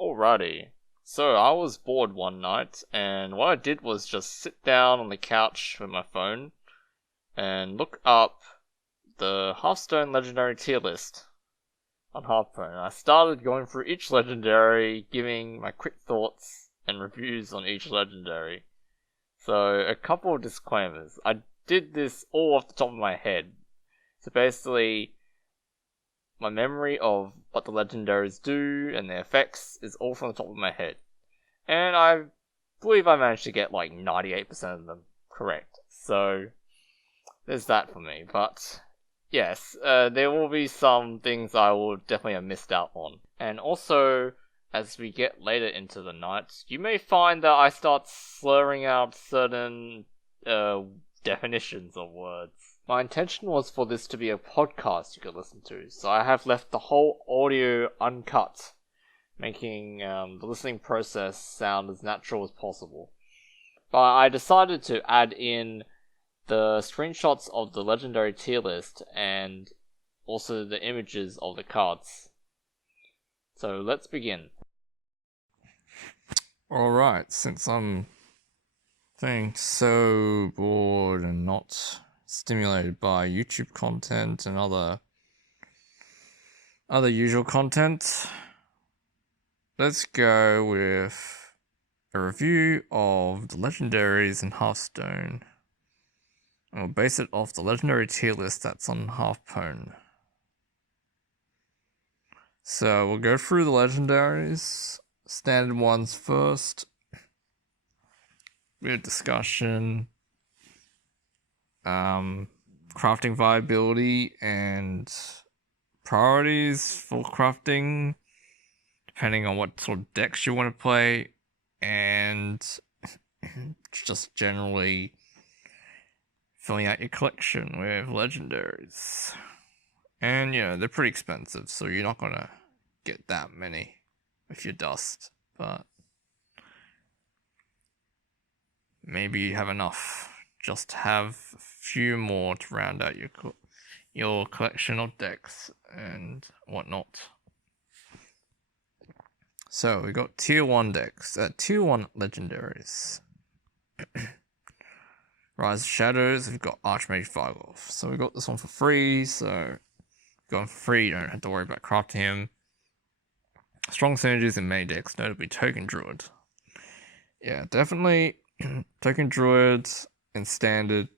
Alrighty. So I was bored one night, and what I did was just sit down on the couch with my phone and look up the Hearthstone Legendary Tier List on Hearthpwn. I started going through each legendary, giving my quick thoughts and reviews on each legendary. So, a couple of disclaimers. I did this all off the top of my head. So basically, my memory of what the legendaries do and their effects is all from the top of my head. And I believe I managed to get like 98% of them correct. So, there's that for me. But, yes, there will be some things I will definitely have missed out on. And also, as we get later into the night, you may find that I start slurring out certain definitions of words. My intention was for this to be a podcast you could listen to, so I have left the whole audio uncut, making the listening process sound as natural as possible. But I decided to add in the screenshots of the legendary tier list and also the images of the cards. So let's begin. Alright, since I'm feeling so bored and not stimulated by YouTube content and other usual content, let's go with a review of the legendaries in Hearthstone. And we'll base it off the legendary tier list that's on Hearthpwn. So we'll go through the legendaries, standard ones first. Bit of discussion, crafting viability and priorities for crafting, depending on what sort of decks you want to play, and just generally filling out your collection with legendaries. And they're pretty expensive, so you're not gonna get that many with your dust, but maybe you have enough just to have a few more to round out your collection of decks and whatnot. So we got tier 1 decks, tier 1 legendaries. Rise of Shadows, we've got Archmage Vargoth. So we got this one for free, so going for free, you don't have to worry about crafting him. Strong synergies in main decks, notably Token Druid. Yeah, definitely Token Druid in standard.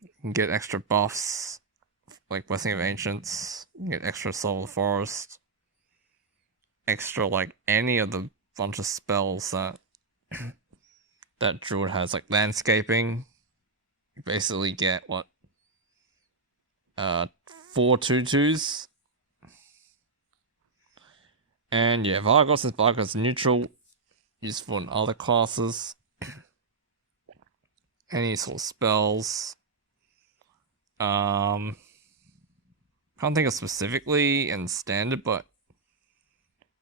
You can get extra buffs, like Blessing of Ancients. You can get extra Soul of the Forest. Extra, like, any of the bunch of spells that that Druid has, like Landscaping. You basically get, 4 2/2s. And yeah, Vargoth is neutral, useful in other classes. Any sort of spells. Can't think of specifically in standard, but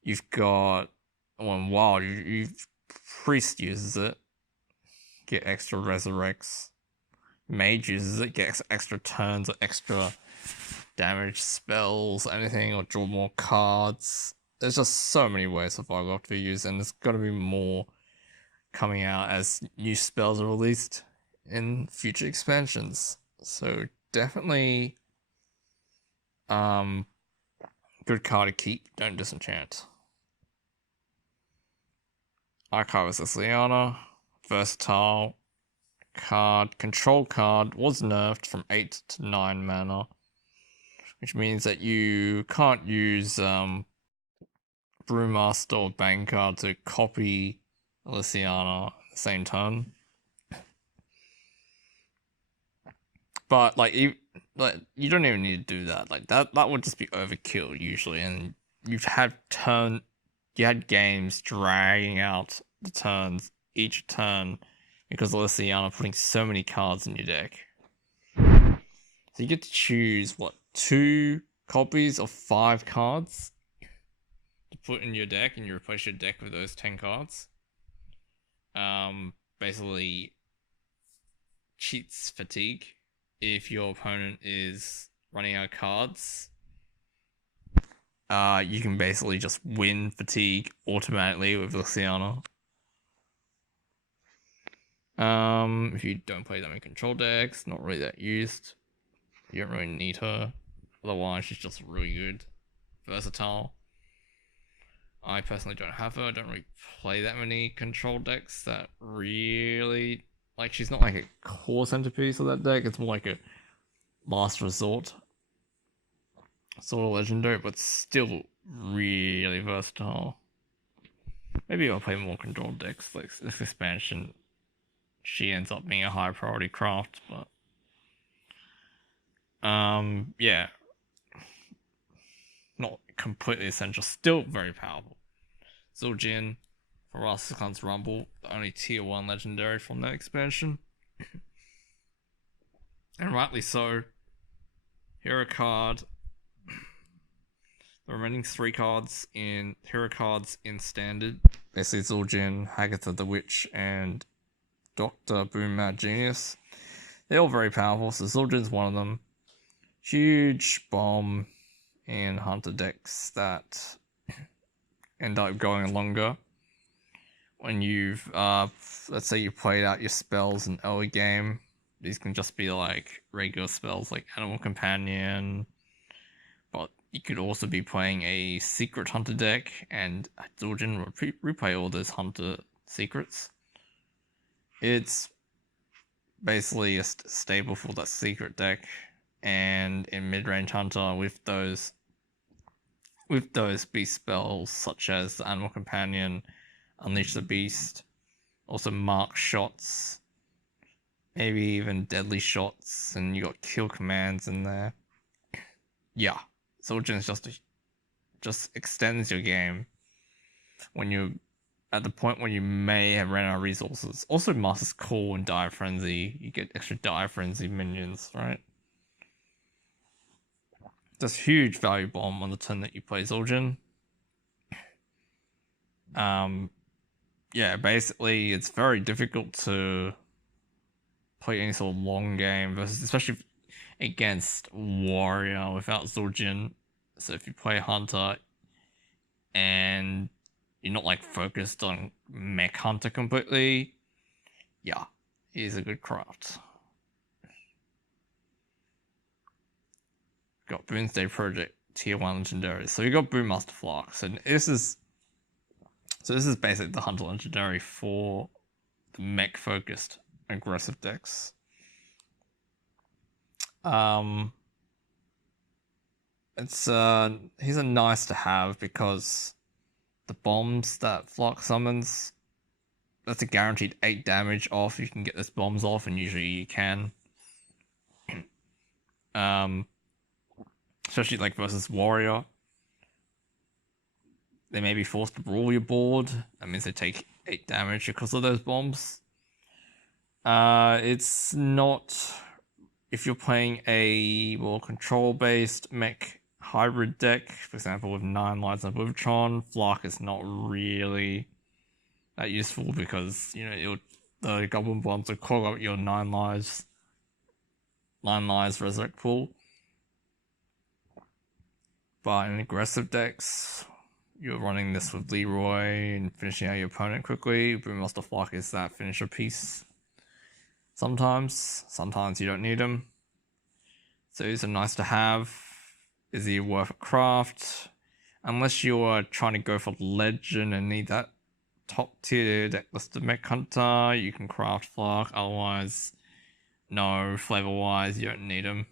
you've got one wild. You've Priest uses it, get extra resurrects. Mage uses it, get extra turns or extra damage spells, anything, or draw more cards. There's just so many ways for Vargoth to be used, and there's got to be more coming out as new spells are released in future expansions. So definitely good card to keep, don't disenchant. Archivist Liliana, versatile card, control card, was nerfed from 8 to 9 mana, which means that you can't use Brewmaster or Bankard to copy Liliana at the same turn. But you don't even need to do that. Like that would just be overkill usually, and you had games dragging out the turns each turn because Liliana putting so many cards in your deck. So you get to choose 2 copies of 5 cards to put in your deck, and you replace your deck with those 10 cards. Basically cheats fatigue. If your opponent is running out of cards, you can basically just win fatigue automatically with Luciana. If you don't play that many control decks, not really that used. You don't really need her. Otherwise, she's just really good. Versatile. I personally don't have her. I don't really play that many control decks that really... Like, she's not like a core centerpiece of that deck. It's more like a last resort sort of legendary, but still really versatile. Maybe I'll play more control decks. Like, this expansion, she ends up being a high priority craft, but... yeah. Not completely essential, still very powerful. Zul'jin for Rastakhan's Rumble, the only tier 1 legendary from that expansion. And rightly so. Hero card. The remaining 3 cards in hero cards in standard. Basically Zul'jin, Hagatha the Witch, and Dr. Boom Mad Genius. They're all very powerful, so Zul'jin's one of them. Huge bomb in Hunter decks that end up going longer. When you've, let's say you played out your spells in early game, these can just be like regular spells like Animal Companion, but you could also be playing a secret hunter deck, and Zul'jin will replay all those hunter secrets. It's basically a staple for that secret deck, and in mid-range hunter with those beast spells such as the Animal Companion, Unleash the Beast, also Mark Shots, maybe even Deadly Shots, and you got kill commands in there. Yeah, Zul'jin just extends your game when you're at the point when you may have ran out of resources. Also, Master's Call and Dire Frenzy, you get extra Dire Frenzy minions, right? That's huge value bomb on the turn that you play Zul'jin. Yeah, basically, it's very difficult to play any sort of long game versus, especially against Warrior without Zul'jin. So if you play Hunter and you're not like focused on Mech Hunter completely, yeah, he's a good craft. Got Boonsday Project Tier 1 Legendary. So you got Boommaster Flux, and this is basically the Hunter Legendary for the mech focused aggressive decks. He's a nice to have because the bombs that Flux summons, that's a guaranteed 8 damage off. You can get those bombs off, and usually you can. Especially like versus Warrior. They may be forced to rule your board. That means they take 8 damage because of those bombs. It's not... If you're playing a more control-based mech hybrid deck, for example with 9 lives and Oblivion, Flak is not really that useful because, you know, the Goblin Bombs will call out your 9 lives Resurrect pool. But in aggressive decks, you're running this with Leroy and finishing out your opponent quickly. Boommaster Flak is that finisher piece. Sometimes you don't need him. So these are nice to have. Is he worth a craft? Unless you're trying to go for Legend and need that top tier deck listed Mech Hunter, you can craft Flak. Otherwise, no, flavor wise, you don't need him.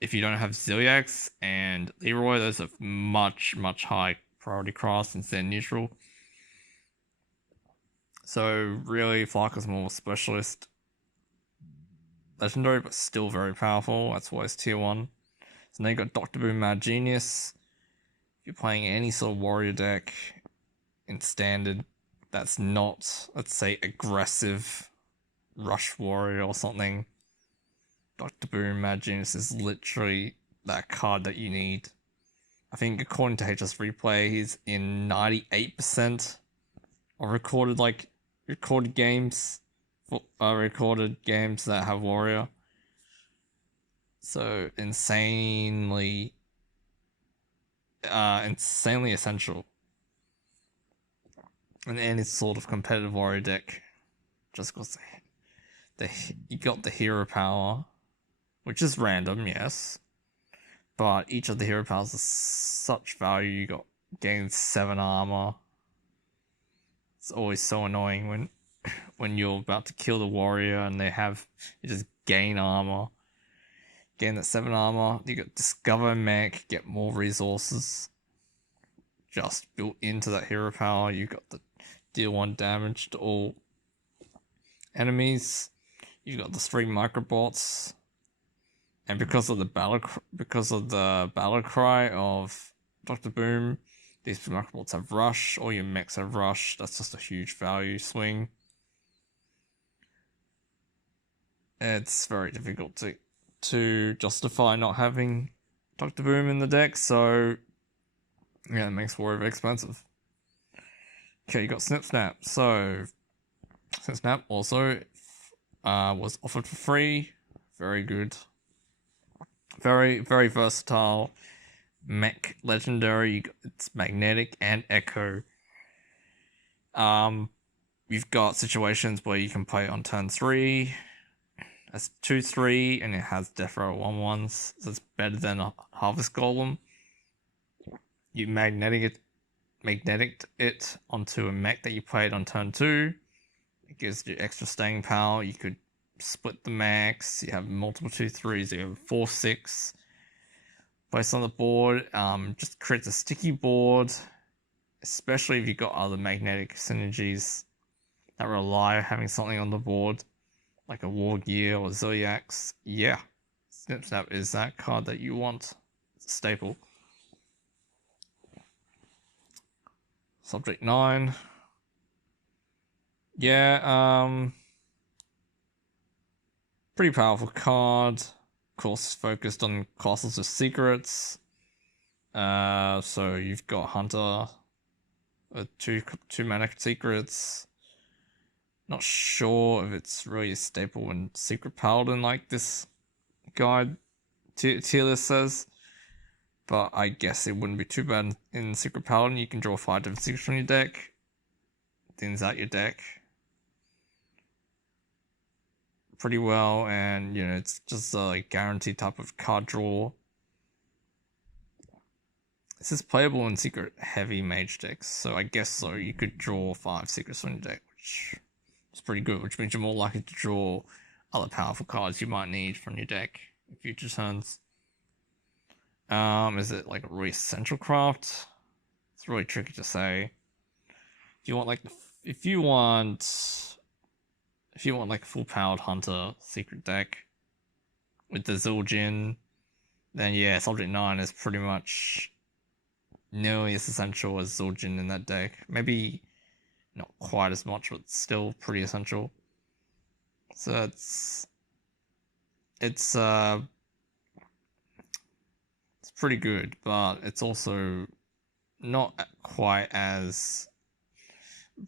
If you don't have Ziliax and Leroy, those are much high priority crafts instead of neutral. So really, Flak is more specialist legendary, but still very powerful. That's why it's tier 1. So now you got Dr. Boom Mad Genius. If you're playing any sort of warrior deck in standard that's not, let's say, aggressive Rush Warrior or something, Dr. Boom Mad Genius is literally that card that you need. I think according to HS Replay, he's in 98% of recorded games that have Warrior. So insanely essential in any sort of competitive warrior deck. Just because you got the hero power, which is random, yes, but each of the hero powers is such value. You got gain 7 armor. It's always so annoying when you're about to kill the warrior and you just gain armor. Gain that 7 armor. You got discover mech, get more resources. Just built into that hero power. You got the deal 1 damage to all enemies. You got the 3 microbots. And because of the battle cry of Dr. Boom, these microbots have rush, all your mechs have rush. That's just a huge value swing. It's very difficult to justify not having Dr. Boom in the deck, so yeah, it makes Warrior very expensive. Okay, you got Snip Snap. So Snip Snap also was offered for free. Very good. Very, very versatile mech legendary. It's magnetic and echo. You've got situations where you can play on turn 3 as 2/3, and it has Death Row 1/1s, so it's better than a Harvest Golem. You magnetic it onto a mech that you played on turn 2. It gives you extra staying power. You could split the mechs. You have multiple 2/3s. You have 4/6 placed on the board. Just creates a sticky board, especially if you've got other magnetic synergies that rely on having something on the board, like a War Gear or Zodiacs. Yeah, Snip Snap is that card that you want. It's a staple. Subject 9. Yeah, pretty powerful card. Of course, focused on classes with secrets. So you've got Hunter with two mana secrets. Not sure if it's really a staple in Secret Paladin like this guide tier list says, but I guess it wouldn't be too bad in Secret Paladin. You can draw 5 different secrets from your deck, thins out your deck pretty well, and it's just a guaranteed type of card draw. This is playable in secret heavy mage decks, so I guess so. You could draw 5 secrets from your deck, which is pretty good, which means you're more likely to draw other powerful cards you might need from your deck in future turns. Is it like a really essential craft? It's really tricky to say. If you want like a full powered hunter secret deck with the Zul'jin, then yeah, Subject 9 is pretty much nearly as essential as Zul'jin in that deck. Maybe not quite as much, but still pretty essential. So it's pretty good, but it's also not quite as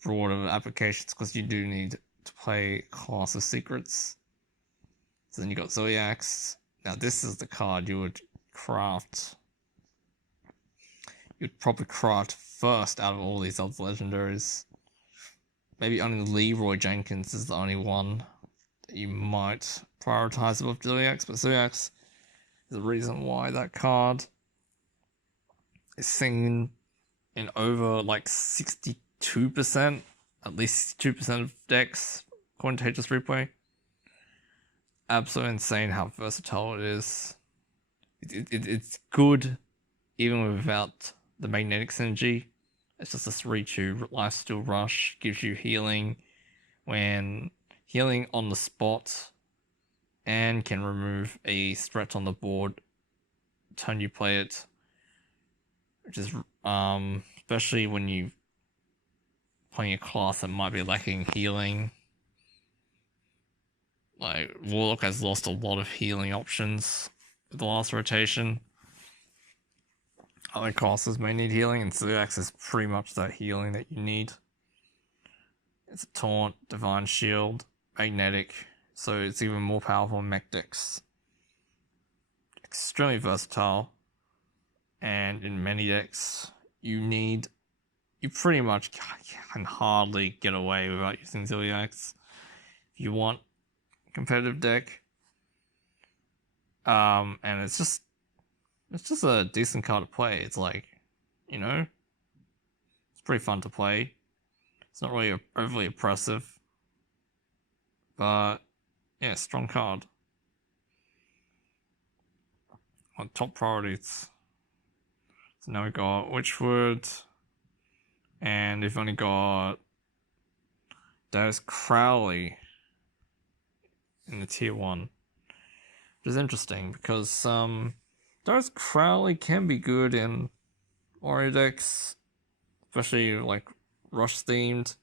broad of applications because you do need to play class of secrets. So then you got Zodiacs. Now this is the card you would craft. You'd probably craft first out of all these other legendaries. Maybe only Leroy Jenkins is the only one that you might prioritize above Zodiacs, but Zodiacs is the reason why that card is seen in over like 62%, at least 62% of decks, according to HS Replay. Absolutely insane how versatile it is. It's good even without the magnetic synergy. It's just a 3/2 lifesteal rush, gives you healing on the spot, and can remove a threat on the board turn you play it, which is especially when you playing a class that might be lacking healing. Like Warlock has lost a lot of healing options with the last rotation. Other classes may need healing, and Zodiacs is pretty much that healing that you need. It's a Taunt, Divine Shield, Magnetic, so it's even more powerful in mech decks. extremely versatile, and in many decks, you pretty much can hardly get away without using Zilliax. If you want a competitive deck, and it's just a decent card to play. It's like, it's pretty fun to play. It's not really overly oppressive, but yeah, strong card. On top priorities. So now we got Witchwood, and we've only got Darius Crowley in the tier 1. Which is interesting because Darius Crowley can be good in Warrior decks, especially like Rush themed.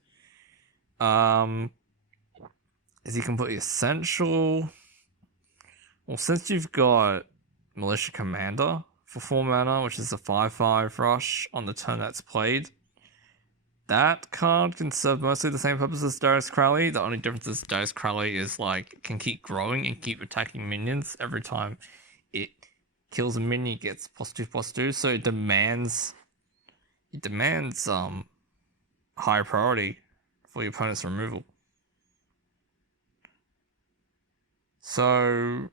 Is he completely essential? Well, since you've got Militia Commander for 4 mana, which is a 5/5 rush on the turn that's played, that card can serve mostly the same purpose as Darius Crowley. The only difference is Darius Crowley is like can keep growing and keep attacking minions every time it kills a minion. It gets +2/+2, so it demands high priority for your opponent's removal. So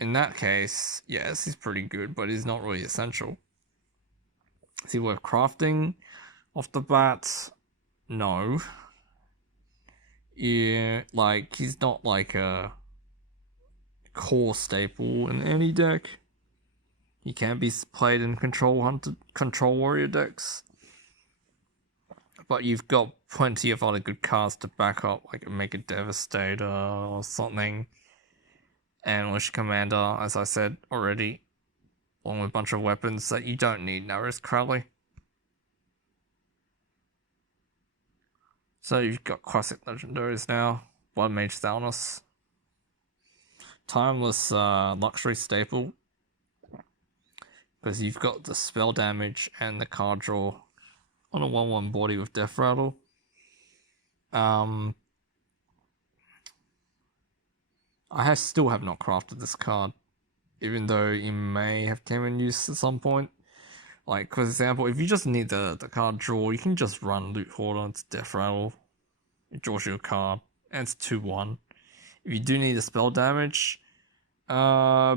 in that case, yes, he's pretty good, but he's not really essential. Is he worth crafting? Off the bat, no. Yeah, like, he's not like a core staple in any deck. He can be played in control warrior decks. But you've got plenty of other good cards to back up, like Mega Devastator or something. And Militia Commander, as I said already, along with a bunch of weapons that you don't need Darius Crowley. So you've got classic legendaries now. Blood Mage Thalnos. Timeless luxury staple. Because you've got the spell damage and the card draw on a 1/1 body with Death Rattle. I still have not crafted this card, even though it may have came in use at some point. Like, for example, if you just need the card draw, you can just run Loot Hoarder onto Death Rattle. It draws you a card, and it's 2/1. If you do need the spell damage, I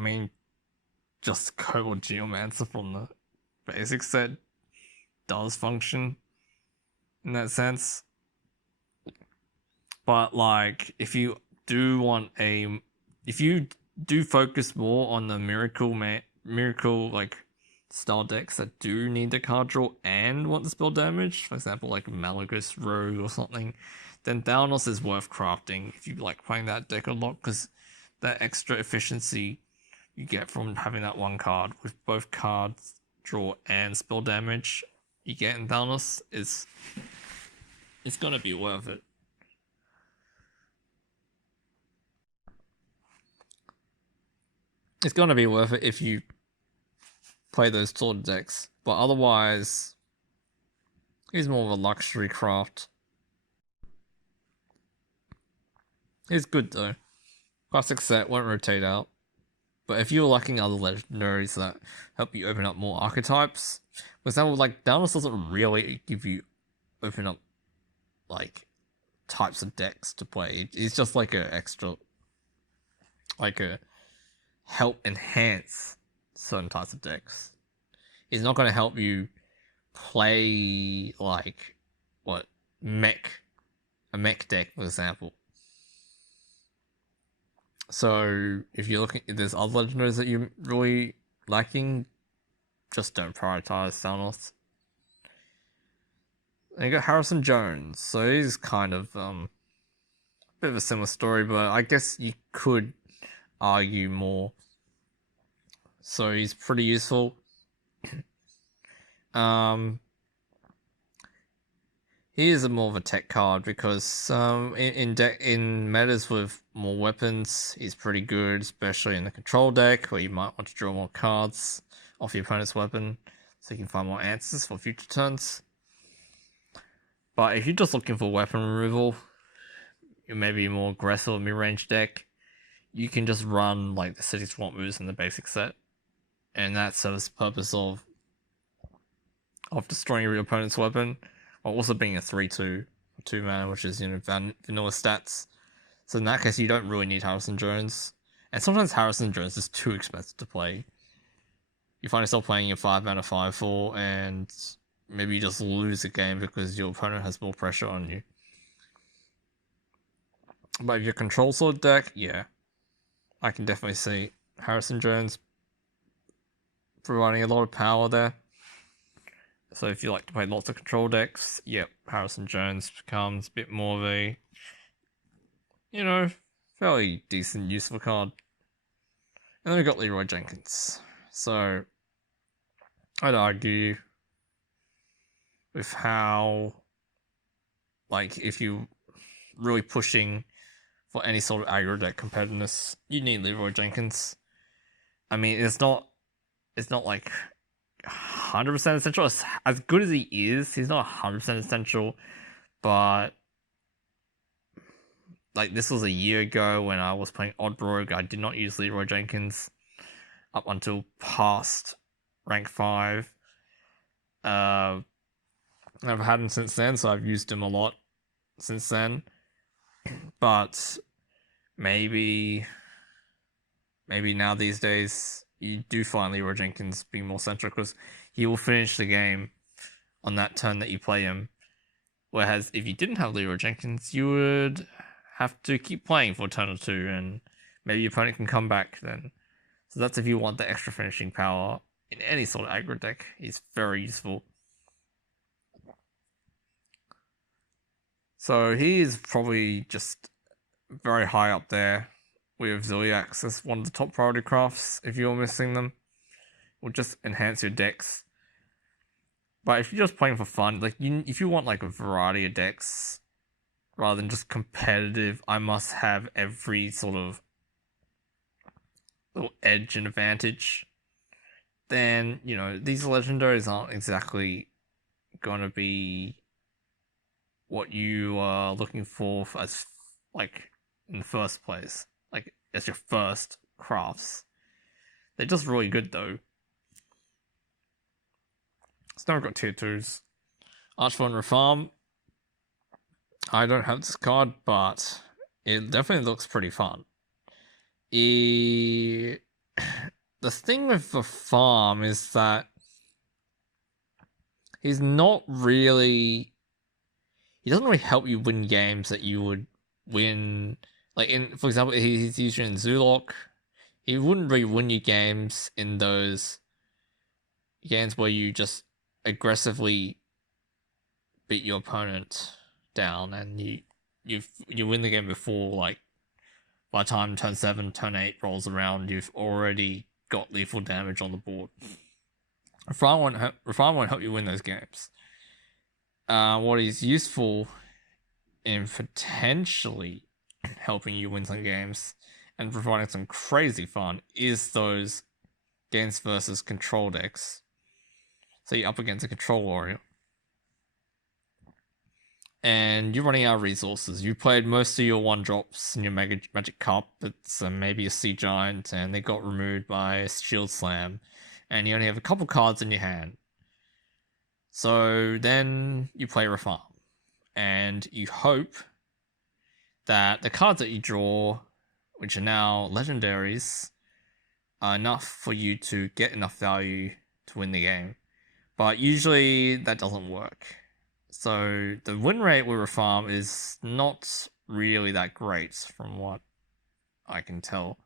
mean, just Kobold Geomancer from the basic set does function in that sense. But like, if you do focus more on the miracle like style decks that do need the card draw and want the spell damage, for example like Malagos Rogue or something, then Thalnos is worth crafting if you like playing that deck a lot, because that extra efficiency you get from having that one card with both cards draw and spell damage you get in Thalnos it's gonna be worth it. It's gonna be worth it if you play those sort of decks, but otherwise, he's more of a luxury craft. He's good though. Classic set won't rotate out, but if you're lacking other legendaries that help you open up more archetypes, for example, like Thalnos doesn't really open up like types of decks to play. It's just like a extra, like a help enhance certain types of decks. It's not going to help you play like a mech deck, for example. So if there's other legendaries that you're really lacking, just don't prioritize Thalnos. And you got Harrison Jones, so he's kind of a bit of a similar story, but I guess you could argue more. So he's pretty useful. He is more of a tech card because in metas with more weapons, he's pretty good, especially in the control deck where you might want to draw more cards off your opponent's weapon so you can find more answers for future turns. But if you're just looking for weapon removal, you may be more aggressive mid-range deck, you can just run like the City Swamp moves in the basic set, and that serves the purpose of destroying your opponent's weapon, while also being a 3/2, 2-mana, which is vanilla stats. So in that case, you don't really need Harrison Jones, and sometimes Harrison Jones is too expensive to play. You find yourself playing your 5-mana 5/4, and maybe you just lose a game because your opponent has more pressure on you. But if you're control sword deck, yeah, I can definitely see Harrison Jones providing a lot of power there. So if you like to play lots of control decks, yep, Harrison Jones becomes a bit more of a, fairly decent, useful card. And then we got Leroy Jenkins. So I'd argue with how, like, if you really pushing for any sort of aggro deck competitiveness, you need Leroy Jenkins. I mean, it's not like 100% essential. As good as he is, he's not 100% essential. But like, this was a year ago when I was playing Odd Rogue. I did not use Leroy Jenkins up until past rank 5. I've had him since then, so I've used him a lot since then. But maybe now these days you do find Leroy Jenkins being more central, because he will finish the game on that turn that you play him. Whereas if you didn't have Leroy Jenkins, you would have to keep playing for a turn or two, and maybe your opponent can come back then. So that's if you want the extra finishing power in any sort of aggro deck. He's very useful. So he is probably just very high up there with Ziliax as one of the top priority crafts if you're missing them. Will just enhance your decks. But if you're just playing for fun, like if you want like a variety of decks rather than just competitive, I must have every sort of little edge and advantage, then these legendaries aren't exactly gonna be what you are looking for as, like, in the first place, like as your first crafts. They're just really good though. So now we've got tier 2s. Archvillain Reform. I don't have this card, but it definitely looks pretty fun. The thing with the farm is that he's not really... He doesn't really help you win games that you would win. Like, for example, he's usually in Zulok. He wouldn't really win you games in those games where you just aggressively beat your opponent down and you win the game before, like, by the time turn 7, turn 8 rolls around, you've already got lethal damage on the board. Refine won't help you win those games. What is useful in potentially helping you win some games and providing some crazy fun is those games versus control decks. So you're up against a control warrior, and you're running out of resources. You played most of your 1-drops in your Magic Cup. It's maybe a Sea Giant, and they got removed by a Shield Slam, and you only have a couple cards in your hand. So then you play Reform, and you hope that the cards that you draw, which are now legendaries, are enough for you to get enough value to win the game. But usually that doesn't work. So the win rate with Reform is not really that great from what I can tell.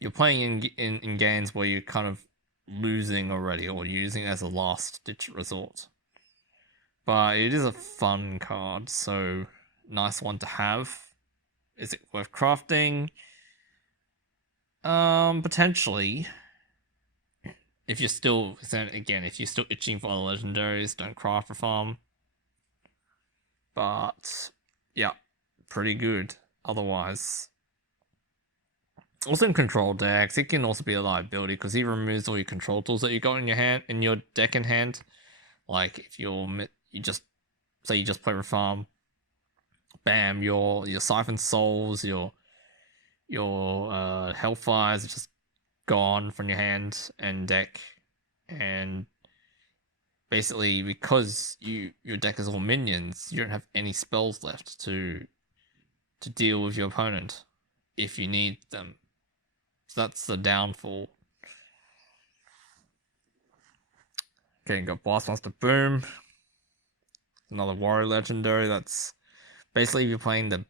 You're playing in games where you're kind of losing already, or using it as a last ditch resort. But it is a fun card, so nice one to have. Is it worth crafting? Potentially. If you're still itching for other legendaries, don't craft Reform. But yeah, pretty good otherwise. Also in control decks, it can also be a liability because he removes all your control tools that you got in your deck in hand. Like if you just play Reform, bam, your Siphon Souls, your Hellfires are just gone from your hand and deck, and basically because your deck is all minions, you don't have any spells left to deal with your opponent if you need them. So that's the downfall. Okay, you got Blastmaster Boom, another warrior legendary. That's basically if you're playing the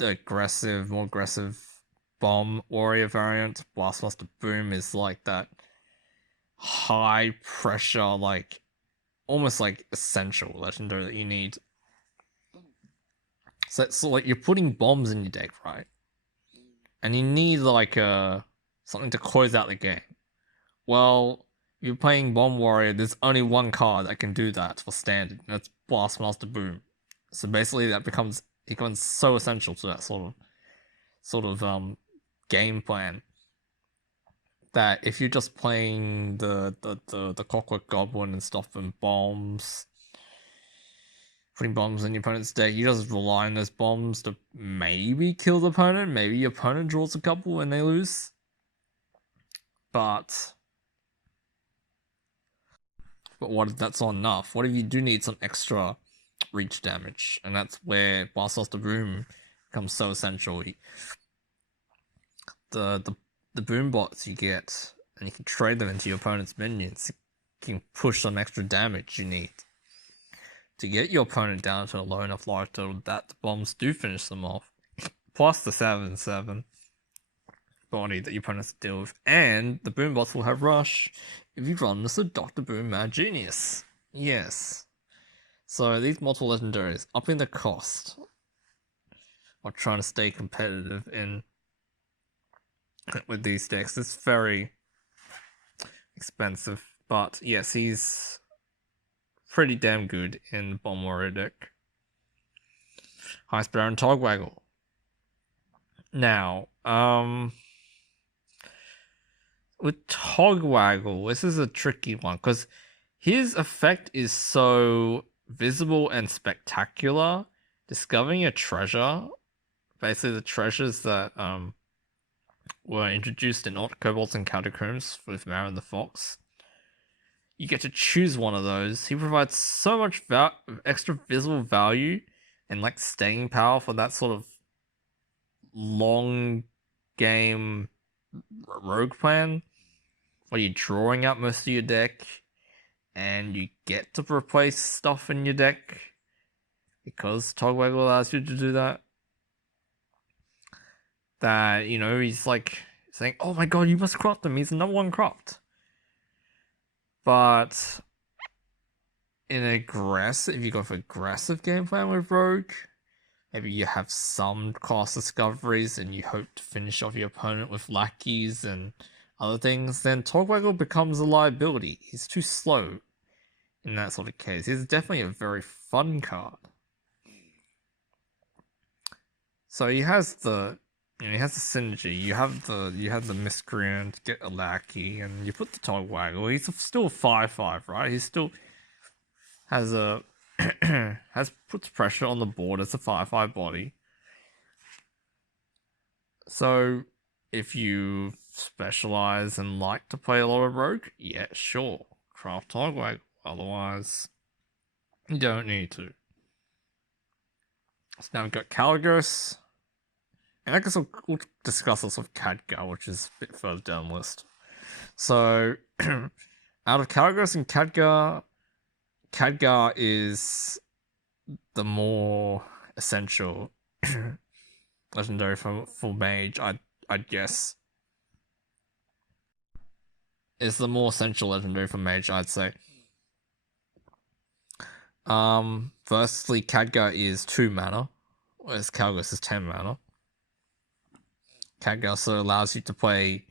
aggressive, more aggressive bomb warrior variant. Blastmaster Boom is like that high pressure, like almost like essential legendary that you need. So like you're putting bombs in your deck, right? And you need like something to close out the game. Well, if you're playing Bomb Warrior, there's only one card that can do that for standard, and that's Blastmaster Boom. So basically that becomes so essential to that sort of game plan that if you're just playing the Clockwork Goblin and stuff and bombs, putting bombs in your opponent's deck, you just rely on those bombs to maybe kill the opponent. Maybe your opponent draws a couple and they lose. But what that's not enough. What if you do need some extra reach damage? And that's where Blastmaster Boom becomes so essential. The boom bots you get, and you can trade them into your opponent's minions. You can push some extra damage you need to get your opponent down to a low enough life total that the bombs do finish them off. Plus the 7/7 body that your opponents deal with, and the boom bots will have rush if you run this Dr. Boom Mad Genius. Yes. So these multiple legendaries upping the cost while trying to stay competitive in with these decks. It's very expensive, but yes, he's pretty damn good in the Bomb Warrior deck. Heist Baron Togwaggle. Now, with Togwaggle, this is a tricky one because his effect is so visible and spectacular. Discovering a treasure, basically the treasures that were introduced in Kobolds and Catacombs with Marin the Fox. You get to choose one of those. He provides so much extra visible value and like staying power for that sort of long game rogue plan where you're drawing out most of your deck and you get to replace stuff in your deck because Togwaggle allows you to do that. That, you know, he's like saying, oh my god, you must craft him, he's the number one craft. But if you go for aggressive game plan with Rogue, maybe you have some class discoveries and you hope to finish off your opponent with lackeys and other things, then Togwaggle becomes a liability. He's too slow in that sort of case. He's definitely a very fun card. So he has the synergy. You have the Miscreant, get a lackey, and you put the Togwaggle. He's still a 5/5, right? He still has puts pressure on the board as a 5/5 body. So if you specialize and like to play a lot of Rogue, yeah, sure, craft Togwaggle. Otherwise, you don't need to. So now we've got Caligos. And I guess we'll discuss this with Khadgar, which is a bit further down the list. So, out of Caligos and Khadgar is the more essential legendary for mage, I'd guess. Is the more essential legendary for mage, I'd say. Firstly, Khadgar is 2 mana, whereas Caligos is 10 mana. Khadgar also allows you to play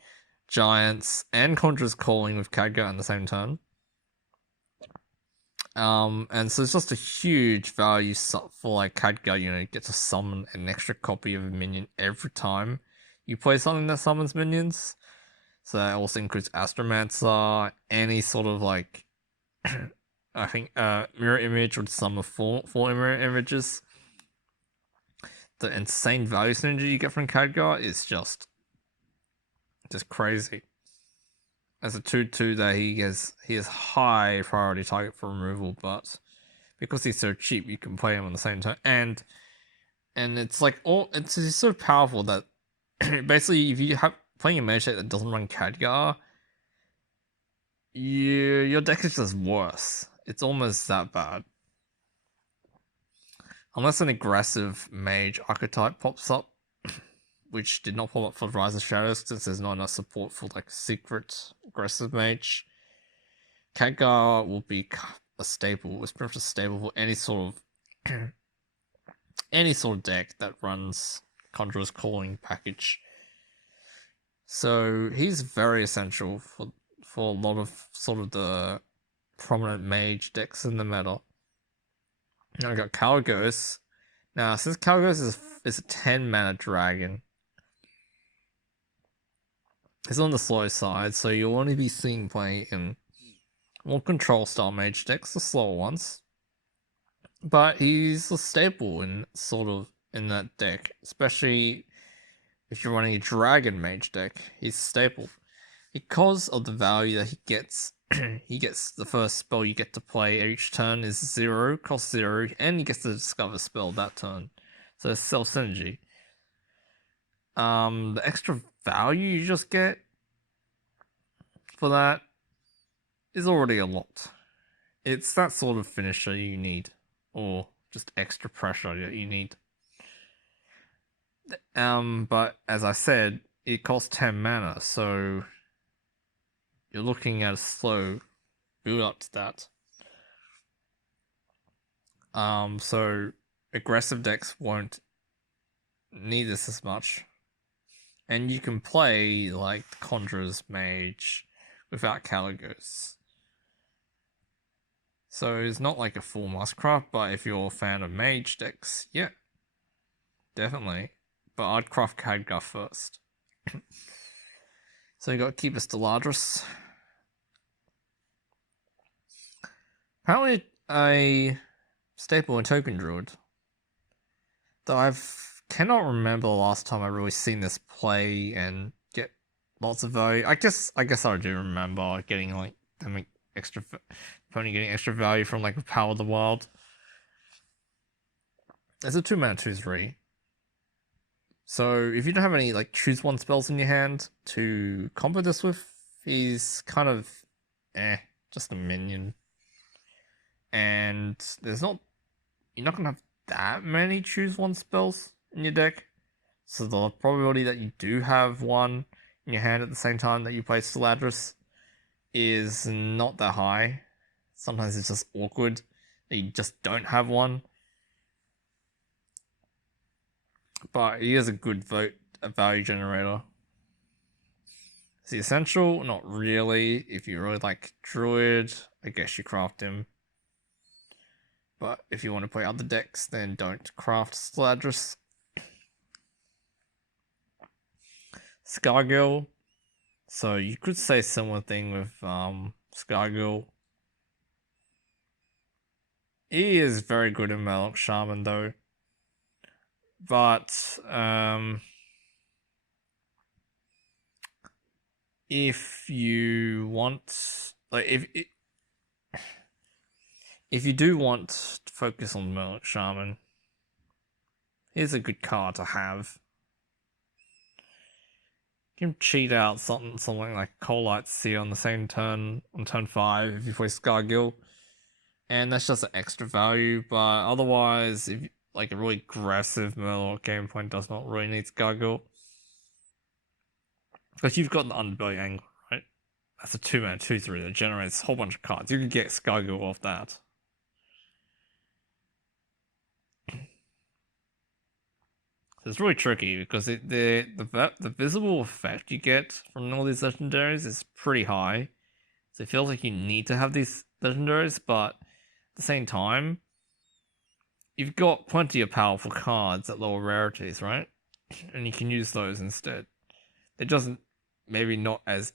Giants and Conjurer's Calling with Khadgar in the same turn. And so it's just a huge value for like Khadgar, you know, you get to summon an extra copy of a minion every time you play something that summons minions. So that also includes Astromancer, any sort of like I think mirror image would summon 4 mirror images. the insane value synergy you get from Khadgar is just crazy. As a 2/2 that he is high priority target for removal, but because he's so cheap, you can play him on the same turn, and it's like it's so powerful that basically if you have playing a mage deck that doesn't run Khadgar, your deck is just worse. It's almost that bad. Unless an aggressive mage archetype pops up, which did not pop up for Rise of Shadows since there's not enough support for like secret aggressive mage. Khadgar will be a staple. It's pretty much a staple for any sort of deck that runs Conjurer's Calling package. So he's very essential for a lot of sort of the prominent mage decks in the meta. Now I got Kalagos. Now, since Kalagos is a 10 mana dragon, it's on the slow side, so you'll only be seeing play in more control style mage decks, the slower ones. But he's a staple in that deck, especially if you're running a dragon mage deck. He's a staple because of the value that he gets. He gets the first spell you get to play each turn is 0, cost 0, and he gets to discover spell that turn. So it's self synergy. The extra value you just get for that is already a lot. It's that sort of finisher you need, or just extra pressure that you need. But as I said, it costs 10 mana, so you're looking at a slow build up to that. So aggressive decks won't need this as much. And you can play like Conjurer's Mage without Kalagos. So it's not like a full Mastercraft, but if you're a fan of mage decks, yeah, definitely. But I'd craft Khadgar first. So you got Keeper Steladris. Apparently a staple in Token Druid. Though I cannot remember the last time I really seen this play and get lots of value. I guess I do remember getting like extra value from like Power of the Wild. It's a 2-mana 2/3. So if you don't have any like choose one spells in your hand to combo this with, he's kind of just a minion. And you're not gonna have that many choose one spells in your deck. So the probability that you do have one in your hand at the same time that you play Steladris is not that high. Sometimes it's just awkward that you just don't have one. But he is a good value generator. Is he essential? Not really. If you really like Druid, I guess you craft him. But if you want to play other decks, then don't craft Steladris. Scargill. So you could say similar thing with Scargill. He is very good in Murloc Shaman though. But if you want, like, if you do want to focus on Murloc Shaman, here's a good card to have. You can cheat out something like Coalite Seer on the same turn, on turn 5 if you play Scargill. And that's just an extra value, but otherwise, if like a really aggressive Murloc game point does not really need Scargill. Because you've got the Underbelly Angler, right? That's a 2-mana 2/3 that generates a whole bunch of cards. You can get Scargill off that. So it's really tricky because the visible effect you get from all these legendaries is pretty high. So it feels like you need to have these legendaries, but at the same time, you've got plenty of powerful cards at lower rarities, right? And you can use those instead. They're just maybe not as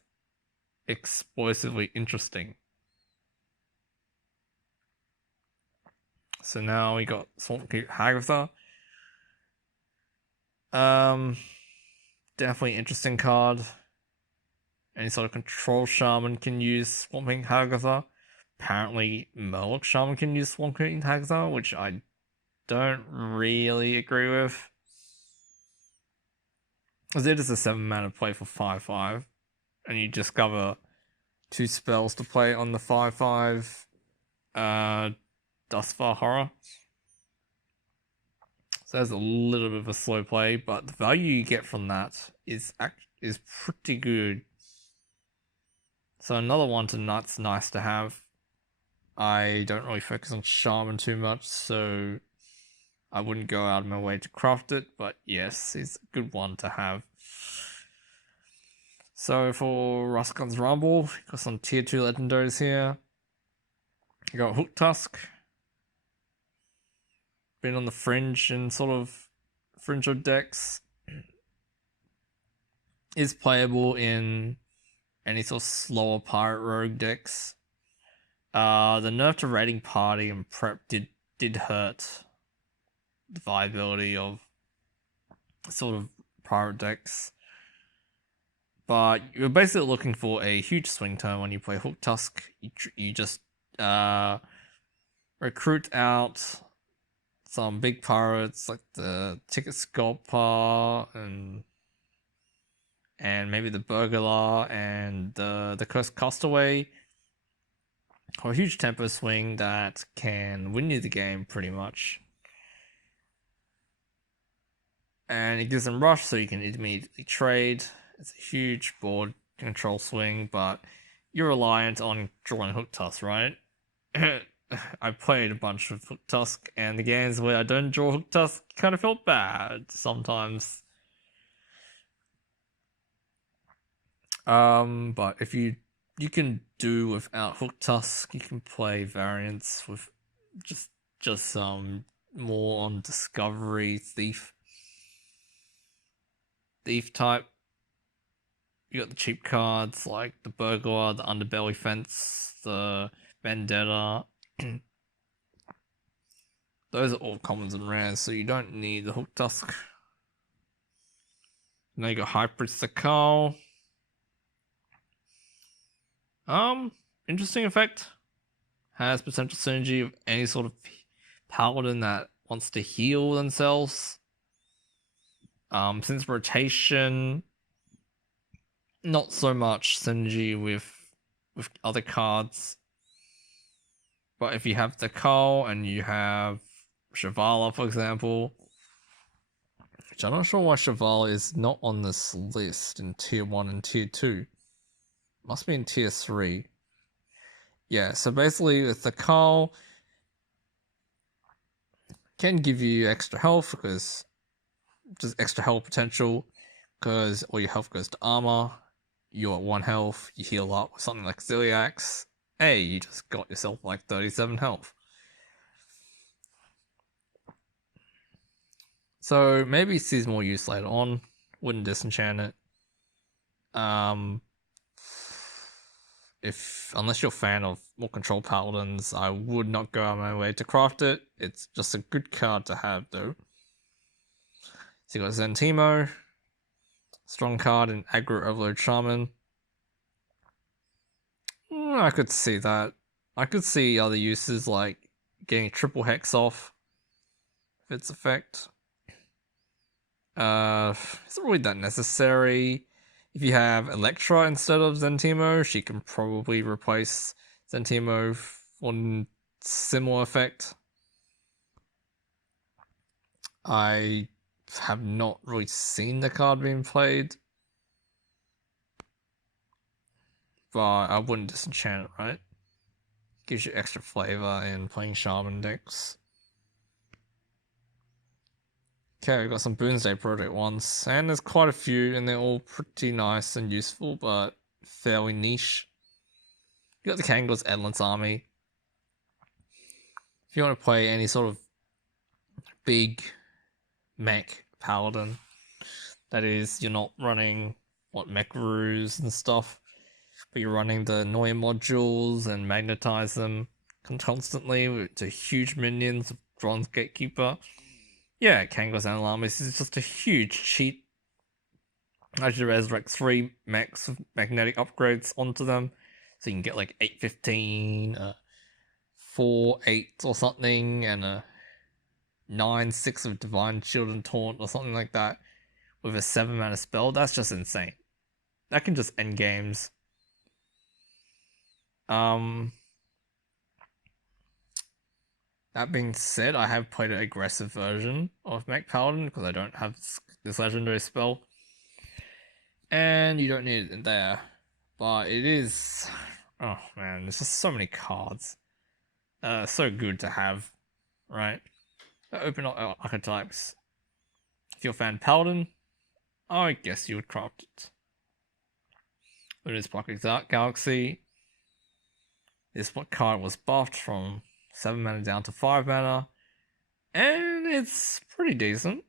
explosively interesting. So now we got Swamp Keep Hagatha. Definitely interesting card. Any sort of control shaman can use Swamping Hagatha. Apparently, Murloc Shaman can use Swamping Hagatha, which I don't really agree with. As it is a 7 mana play for 5/5, and you discover 2 spells to play on the 5/5 Dustfar Horror. So that's a little bit of a slow play, but the value you get from that is pretty good. So another one tonight's nice to have. I don't really focus on Shaman too much, so I wouldn't go out of my way to craft it, but yes, it's a good one to have. So for Ruskan's Rumble, got some tier 2 legendaries here. You got Hook Tusk. Been on the fringe and sort of fringe of decks. Is playable in any sort of slower pirate rogue decks. The nerf to raiding party and prep did hurt the viability of sort of pirate decks. But you're basically looking for a huge swing turn when you play Hook Tusk. You just recruit out some big pirates like the Ticket Sculptor and maybe the Burglar and the Cursed Castaway, or a huge tempo swing that can win you the game pretty much. And it gives them rush, so you can immediately trade. It's a huge board control swing, but you're reliant on drawing Hook Tusk, right? I played a bunch of Hook Tusk, and the games where I don't draw Hook Tusk kind of felt bad sometimes. But if you can do without Hook Tusk, you can play variants with just some more on discovery thief type. You got the cheap cards like the Burglar, the Underbelly Fence, the Vendetta. Those are all commons and rares, so you don't need the Hook Tusk. Now you got High Priest Sakal. Interesting effect. Has potential synergy of any sort of paladin that wants to heal themselves. Since rotation, not so much synergy with other cards. But if you have the Carl and you have Shivala, for example, which I'm not sure why Shivala is not on this list in tier 1 and tier 2. Must be in tier 3. Yeah, so basically with the Carl, can give you extra health because just extra health potential because all your health goes to armor. You're at 1 health, you heal up with something like Ziliax. Hey, you just got yourself like 37 health. So maybe sees more use later on. Wouldn't disenchant it. Unless you're a fan of more control paladins, I would not go out of my way to craft it. It's just a good card to have though. So you got Zentimo, strong card in Aggro Overload Shaman. I could see that. I could see other uses like getting triple hex off if its effect. It's not really that necessary. If you have Electra instead of Zentimo, she can probably replace Zentimo for similar effect. I have not really seen the card being played, but I wouldn't disenchant it, right? Gives you extra flavor in playing Shaman decks. Okay, we've got some Boonsday Project ones, and there's quite a few, and they're all pretty nice and useful, but fairly niche. You got the Kangor's Endless Army. If you want to play any sort of big mech paladin, that is, you're not running Mechroos and stuff, but you're running the annoying modules and magnetize them constantly to huge minions of Bronze Gatekeeper. Yeah, Kangos and Lamis is just a huge cheat. Actually, there's like 3 mechs with magnetic upgrades onto them. So you can get like 815, 4 8 or something, and a 9 6 of Divine Shield and Taunt or something like that with a 7 mana spell. That's just insane. That can just end games. That being said, I have played an aggressive version of Mech Paladin because I don't have this legendary spell. And you don't need it in there. But it is. Oh man, there's just so many cards. So good to have, right? Open archetypes. If you're a fan Paladin, I guess you would craft it. Luna's Pocket Galaxy. This card was buffed from 7 mana down to 5 mana. And it's pretty decent.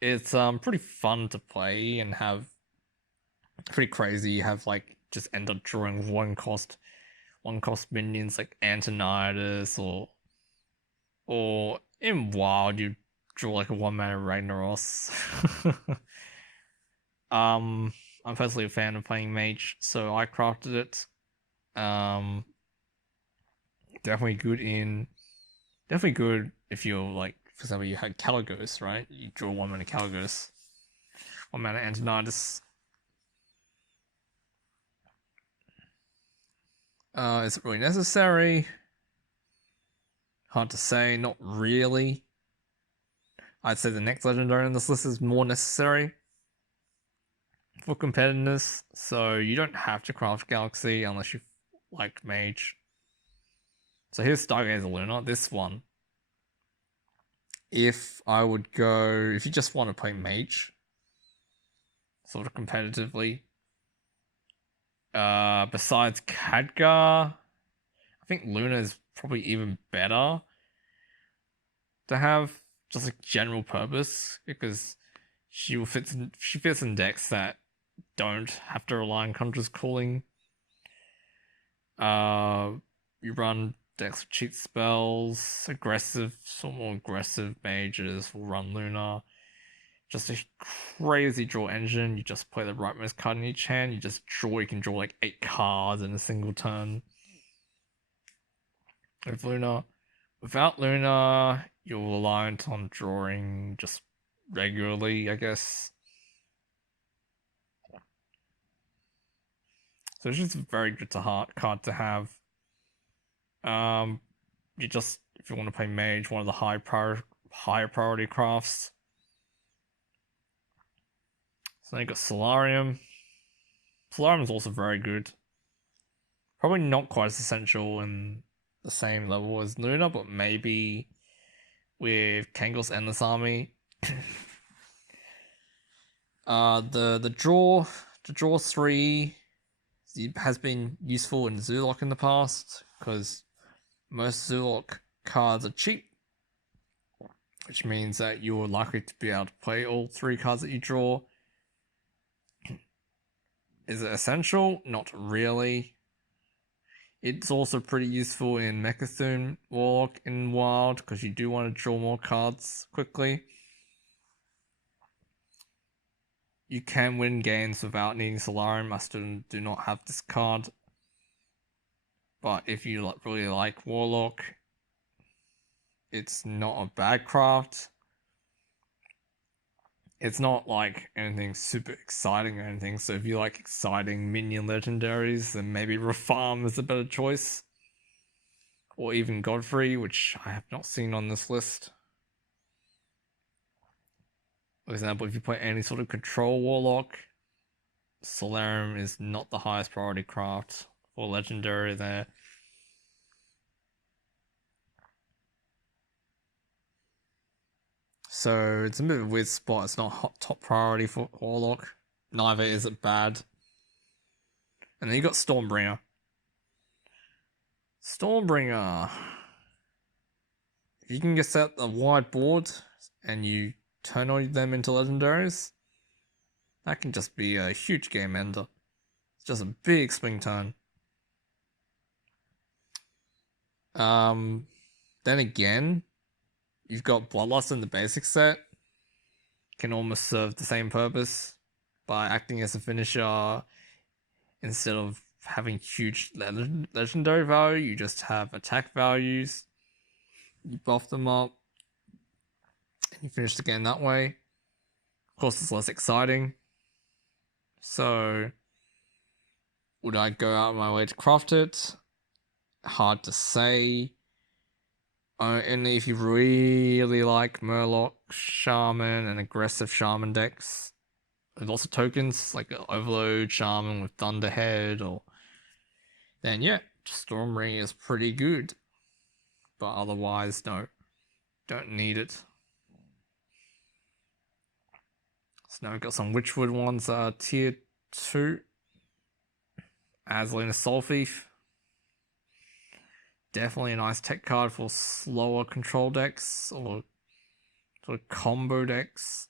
It's pretty fun to play and have pretty crazy. You have like just end up drawing one cost minions like Antonidas or in Wild you draw like a 1 mana Ragnaros. I'm personally a fan of playing Mage, so I crafted it. Definitely good if you're like, for example, you had Caligos, right? You draw 1 mana Caligos, 1 mana Antonidas. Is it really necessary? Hard to say, not really. I'd say the next legendary on this list is more necessary for competitiveness, so you don't have to craft Galaxy unless you like Mage. So here's Stargazer Luna, this one. If you just want to play Mage, sort of competitively, besides Khadgar, I think Luna is probably even better to have just like general purpose because she fits in decks that don't have to rely on Conjurer's Calling. You run decks with cheat spells, more aggressive mages will run Luna. Just a crazy draw engine. You just play the rightmost card in each hand. You can draw like 8 cards in a single turn. With Luna. Without Luna, you're reliant on drawing just regularly, I guess. So it's just a very good card to have. If you want to play Mage, one of the higher priority crafts. So then you got Solarium. Solarium is also very good. Probably not quite as essential in the same level as Luna, but maybe with Kangos Endless Army. The draw 3 has been useful in Zoolock in the past because most Zoolock cards are cheap, which means that you're likely to be able to play all 3 cards that you draw. Is it essential? Not really. It's also pretty useful in Mechathune Warlock in Wild because you do want to draw more cards quickly. You can win games without needing Solarium. I still do not have this card. But if you really like Warlock, it's not a bad craft. It's not like anything super exciting or anything, so if you like exciting minion legendaries, then maybe Refarm is a better choice. Or even Godfrey, which I have not seen on this list. For example, if you play any sort of control Warlock, Solarium is not the highest priority craft or legendary there. So it's a bit of a weird spot. It's not top priority for Warlock. Neither is it bad. And then you got Stormbringer. Stormbringer. If you can get set a wide board and you turn all them into legendaries, that can just be a huge game ender. It's just a big swing turn. Then again, you've got Bloodlust in the basic set, can almost serve the same purpose by acting as a finisher. Instead of having huge legendary value, you just have attack values. You buff them up, and you finish the game that way. Of course, it's less exciting. So, would I go out of my way to craft it? Hard to say. Only if you really like Murloc, Shaman, and aggressive Shaman decks. With lots of tokens, like Overload Shaman with Thunderhead, or then yeah, Storm Ring is pretty good. But otherwise, no. Don't need it. So now we've got some Witchwood ones, tier 2. Azalina Soul Thief. Definitely a nice tech card for slower control decks or sort of combo decks.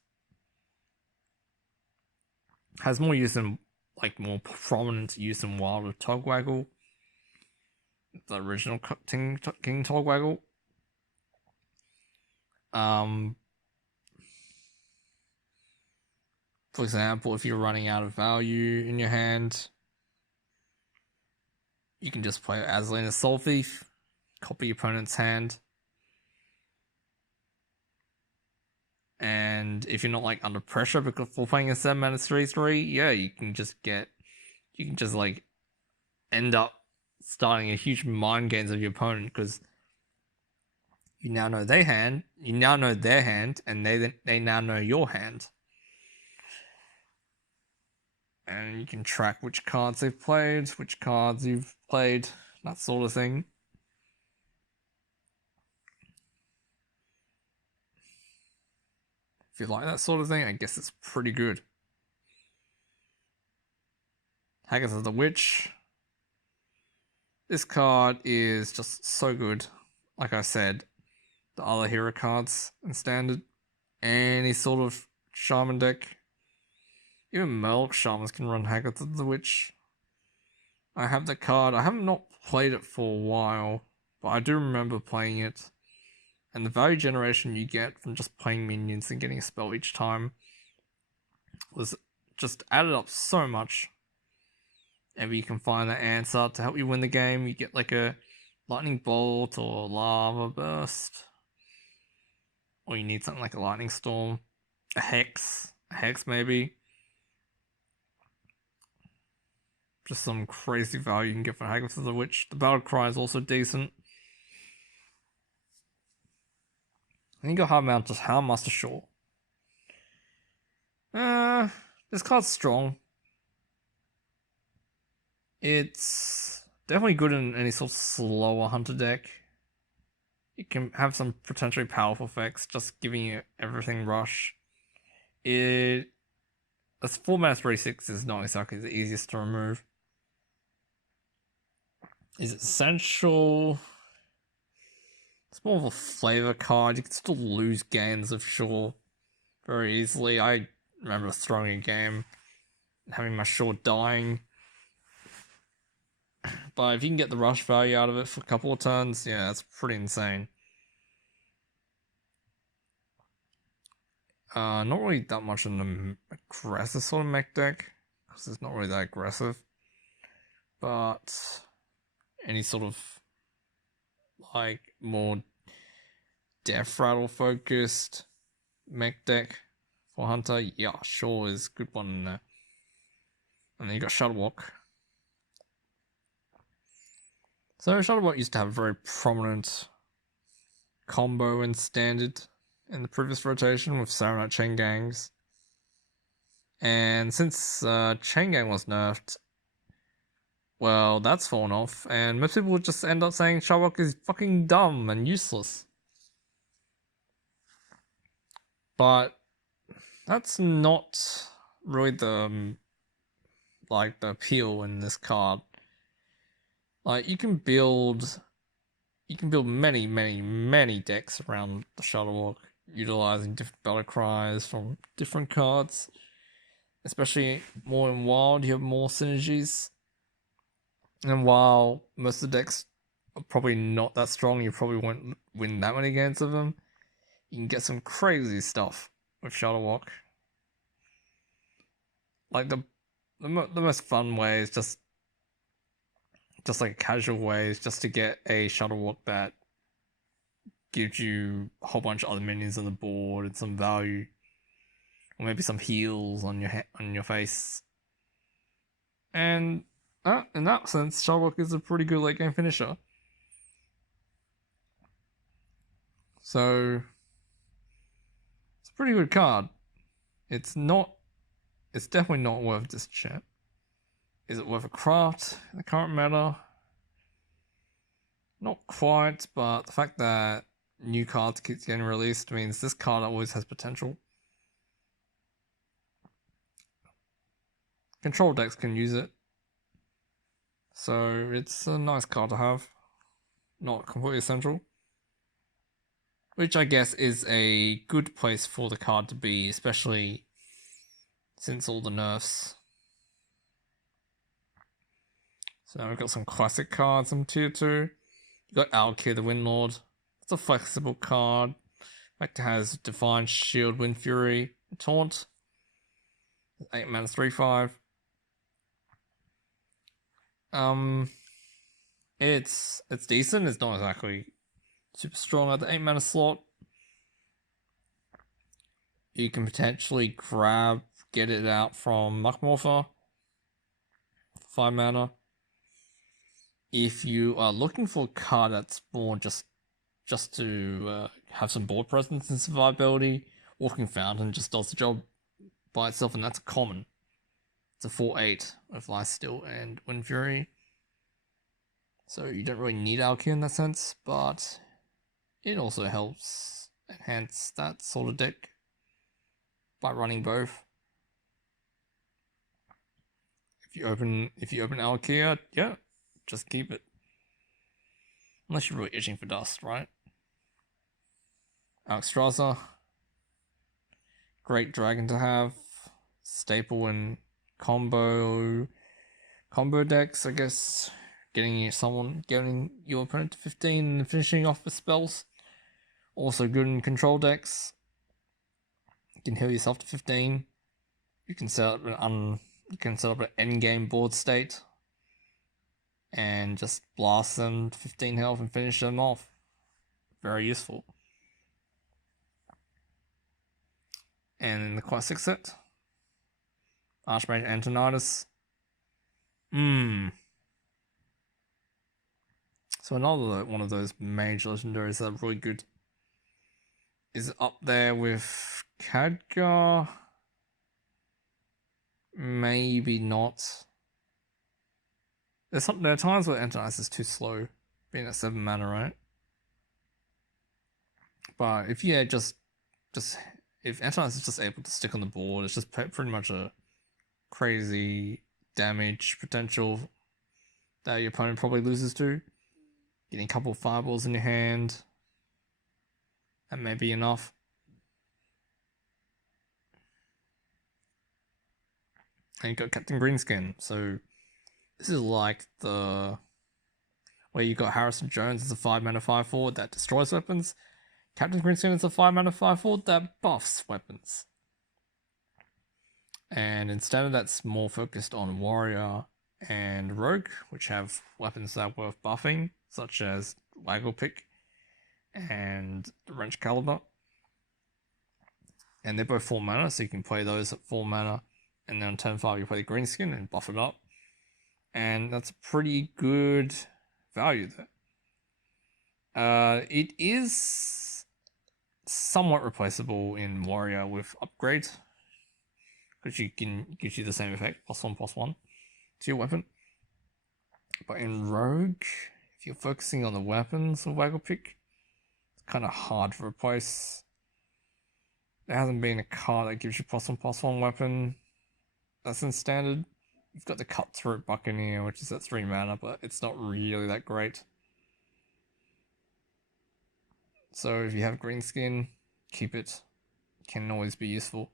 Has more use in, like, more prominent use in Wild with Togwaggle. The original King Togwaggle. For example, if you're running out of value in your hand, you can just play Azalina Soul Thief, copy your opponent's hand, and if you're not like under pressure because for playing a 7-mana 3/3, yeah, you can just like end up starting a huge mind games of your opponent because you now know their hand, and they now know your hand. And you can track which cards they've played, which cards you've played, that sort of thing. If you like that sort of thing, I guess it's pretty good. Haggith of the Witch. This card is just so good. Like I said, the other hero cards in standard, any sort of shaman deck, even Murloc Shamans can run Haggith of the Witch. I have the card. I have not played it for a while, but I do remember playing it. And the value generation you get from just playing minions and getting a spell each time was just added up so much. Maybe you can find that answer to help you win the game. You get like a lightning bolt or lava burst. Or you need something like a lightning storm. A hex maybe. Just some crazy value you can get for Haggith of the Witch. The Battle Cry is also decent. And you got Houndmaster Shaw. This card's strong. It's definitely good in any sort of slower hunter deck. It can have some potentially powerful effects, just giving you everything rush. As 4-mana 3/6 is not exactly the easiest to remove. Is it essential? It's more of a flavor card. You can still lose games of Shaw very easily. I remember throwing a game, having my Shaw dying. But if you can get the rush value out of it for a couple of turns, yeah, that's pretty insane. Not really that much in the aggressive sort of mech deck, because it's not really that aggressive. But any sort of like more death rattle focused mech deck for Hunter, yeah, sure is a good one in there. And then you got Shuttlewalk. So Shuttlewalk used to have a very prominent combo in standard in the previous rotation with Saronite Chain Gangs. And since Chain Gang was nerfed, well, that's fallen off, and most people would just end up saying Shuttlewalk is fucking dumb and useless. But that's not really the appeal in this card. Like you can build many decks around the Shuttlewalk, utilizing different battle cries from different cards. Especially more in Wild, you have more synergies. And while most of the decks are probably not that strong, you probably won't win that many games of them. you can get some crazy stuff with Shuttlewalk. Like the most fun way is just like a casual way is just to get a Shuttlewalk that gives you a whole bunch of other minions on the board and some value, or maybe some heals on your face. And in that sense, Shuttlewalk is a pretty good late game finisher. So it's a pretty good card. It's definitely not worth disenchant. Is it worth a craft in the current meta? Not quite, but the fact that new cards keeps getting released means this card always has potential. Control decks can use it. So it's a nice card to have. Not completely essential. Which I guess is a good place for the card to be, especially since all the nerfs. So now we've got some classic cards in tier 2. You've got Alkir the Windlord. It's a flexible card. It has Divine Shield, Wind Fury, Taunt. 8 mana 3/5. It's decent. It's not exactly super strong at the 8 mana slot. You can potentially get it out from Muckmorpher. 5 mana. If you are looking for a card that's more just to have some board presence and survivability, Walking Fountain just does the job by itself, and that's a common. It's a 4/8 with Lifesteal and Wind Fury. So you don't really need Alkir in that sense, but it also helps enhance that sort of deck by running both. If you open Alkir, yeah, just keep it. Unless you're really itching for dust, right? Alexstrasza, great dragon to have, staple in combo decks, I guess. Getting your opponent to 15 and finishing off with spells. Also good in control decks. You can heal yourself to 15. You can set up an endgame board state and just blast them to 15 health and finish them off. Very useful. And in the classic set, Archmage Antonidas. So another one of those mage legendaries that are really good. Is it up there with Khadgar? Maybe not. There are times where Antonidas is too slow, being at 7 mana, right? But if if Antonidas is just able to stick on the board, it's just pretty much a crazy damage potential that your opponent probably loses to. Getting a couple of fireballs in your hand, that may be enough. And you've got Captain Greenskin, so this is like where you got Harrison Jones as a 5 mana 5/4 that destroys weapons. Captain Greenskin is a 5 mana 5/4 that buffs weapons. And instead that's more focused on Warrior and Rogue, which have weapons that are worth buffing, such as Wagglepick and the Wrench Caliber. And they're both 4 mana, so you can play those at 4 mana, and then on turn 5 you play the Greenskin and buff it up. And that's a pretty good value there. It is somewhat replaceable in Warrior with Upgrade, which gives you the same effect, +1/+1 to your weapon. But in Rogue, if you're focusing on the weapons of Wagglepick, it's kind of hard to replace. There hasn't been a card that gives you +1/+1 weapon that's in standard. You've got the Cutthroat Buccaneer, which is at 3 mana, but it's not really that great. So if you have Greenskin, keep it. It can always be useful.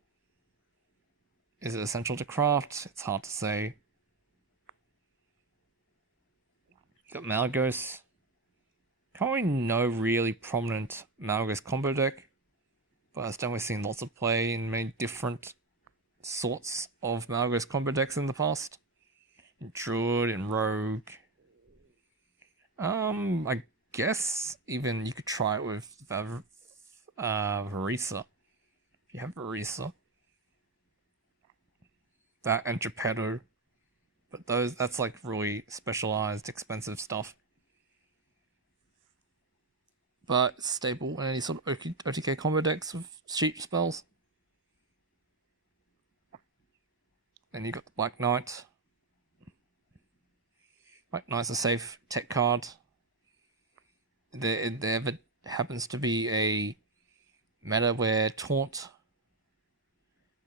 Is it essential to craft? It's hard to say. Got Malygos. Can't really no really prominent Malygos combo deck. but it's definitely seen lots of play in many different sorts of Malygos combo decks in the past. In Druid, in Rogue. I guess even you could try it with Varisa. If you have Varisa. That and Geppetto. But that's like really specialized, expensive stuff. But it's stable in any sort of OTK combo decks with cheap spells. Then you got the Black Knight. Black Knight's a safe tech card. There ever happens to be a meta where Taunt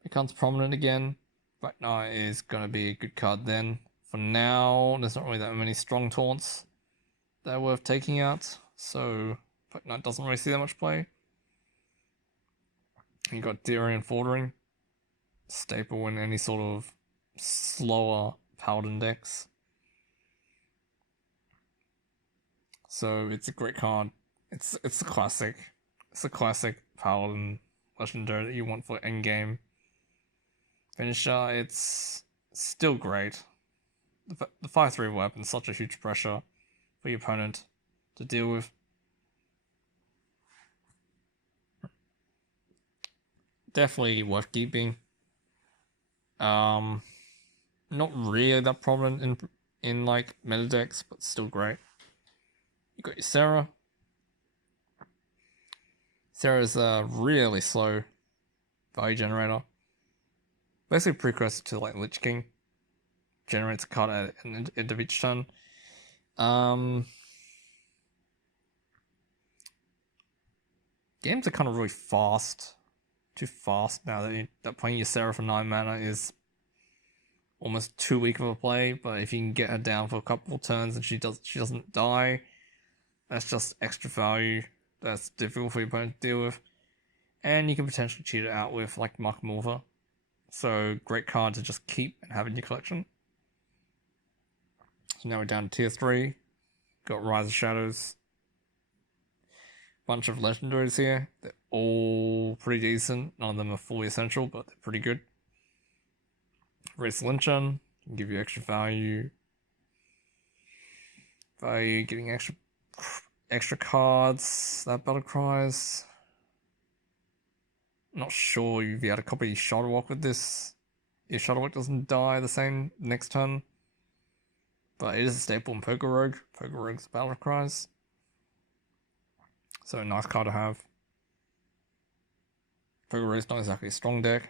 becomes prominent again, Black Knight is going to be a good card then. For now, there's not really that many strong taunts that are worth taking out, so Black Knight doesn't really see that much play. You got Deering Fordering, staple in any sort of slower Paladin decks. So it's a great card. It's a classic. It's a classic Paladin legendary that you want for endgame. Finisher, it's still great. The 5/3 weapon is such a huge pressure for your opponent to deal with. Definitely worth keeping. Not really that prominent in like meta decks, but still great. You got your Sarah. Sarah's a really slow value generator. Basically precursor to like Lich King. Generates a card at the end of each turn. Games are kind of really fast. Too fast now that playing your Sarah for 9 mana is almost too weak of a play, but if you can get her down for a couple of turns and she doesn't die, that's just extra value that's difficult for your opponent to deal with. And you can potentially cheat it out with like Mark Morva. So great card to just keep and have in your collection. So now we're down to tier 3. Got Rise of Shadows. Bunch of legendaries here. They're all pretty decent. None of them are fully essential, but they're pretty good. Race Lynchon can give you extra value. Getting extra cards. That battle cries. Not sure you'd be able to copy Shuttlewalk with this. If Shuttlewalk doesn't die the same next turn. But it is a staple in Poker Rogue. Poker Rogue's battle cries. So a nice card to have. Poker Rogue's not exactly a strong deck.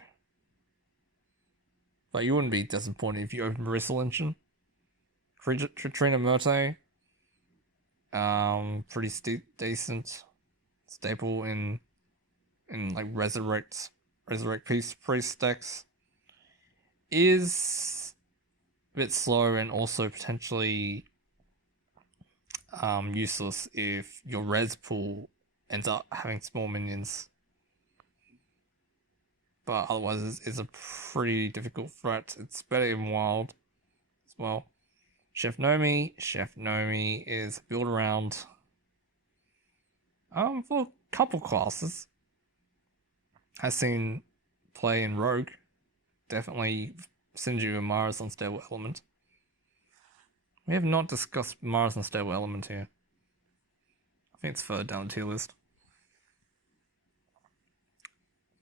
But you wouldn't be disappointed if you open Marissa Lynchon. Trina Murte. Pretty decent. Staple in like Resurrect Priest decks. Is a bit slow and also potentially useless if your res pool ends up having small minions. But otherwise it's a pretty difficult threat. It's better in wild as well. Chef Nomi is built around for a couple classes. Has seen play in Rogue. Definitely Sinju and Mara's Unstable Element. We have not discussed Mara's Unstable Element here. I think it's further down the tier list.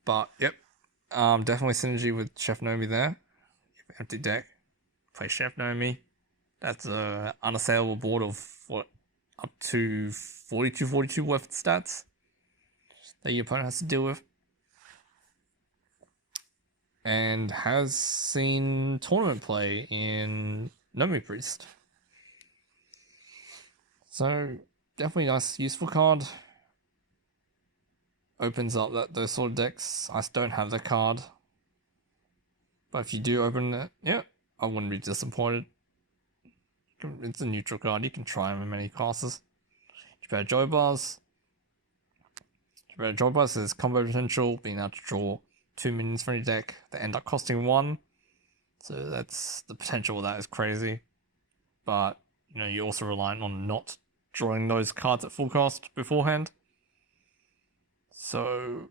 But yep. Definitely synergy with Chef Nomi there. Empty deck. Play Chef Nomi. That's a unassailable board of what, up to 42 worth of stats that your opponent has to deal with. And has seen tournament play in Nomi Priest. So definitely nice, useful card. Opens up those sort of decks. I don't have the card, but if you do open it, yeah, I wouldn't be disappointed. It's a neutral card. You can try them in many classes. Geppetto Joy Bars. Geppetto Joy Bars has combo potential, being able to draw 2 minions from your deck that end up costing 1. So that's the potential of that is crazy. But you know, you're also reliant on not drawing those cards at full cost beforehand. So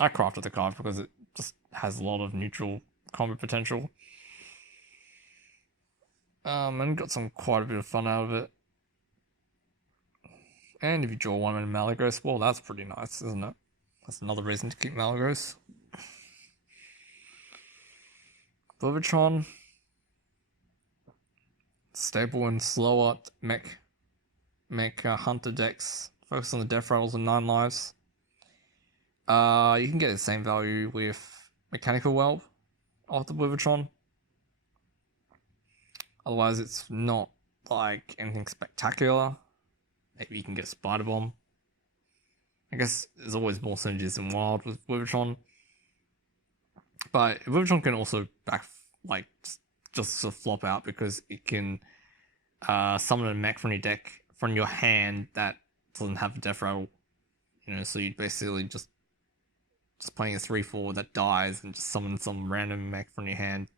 I crafted the card because it just has a lot of neutral combo potential. And got quite a bit of fun out of it. And if you draw one in Malagos, well, that's pretty nice, isn't it? That's another reason to keep Malagos. Bovatron. Stable and slower mech hunter decks. Focus on the death rattles and 9 lives. You can get the same value with Mechanical Whelp after Bovatron. Otherwise, it's not like anything spectacular. Maybe you can get Spider Bomb. I guess there's always more synergies in Wild with Bovatron. But Bovatron can also just sort of flop out because it can summon a mech from your deck, from your hand that doesn't have a death rattle. So you basically just playing a 3/4 that dies and just summon some random mech from your hand.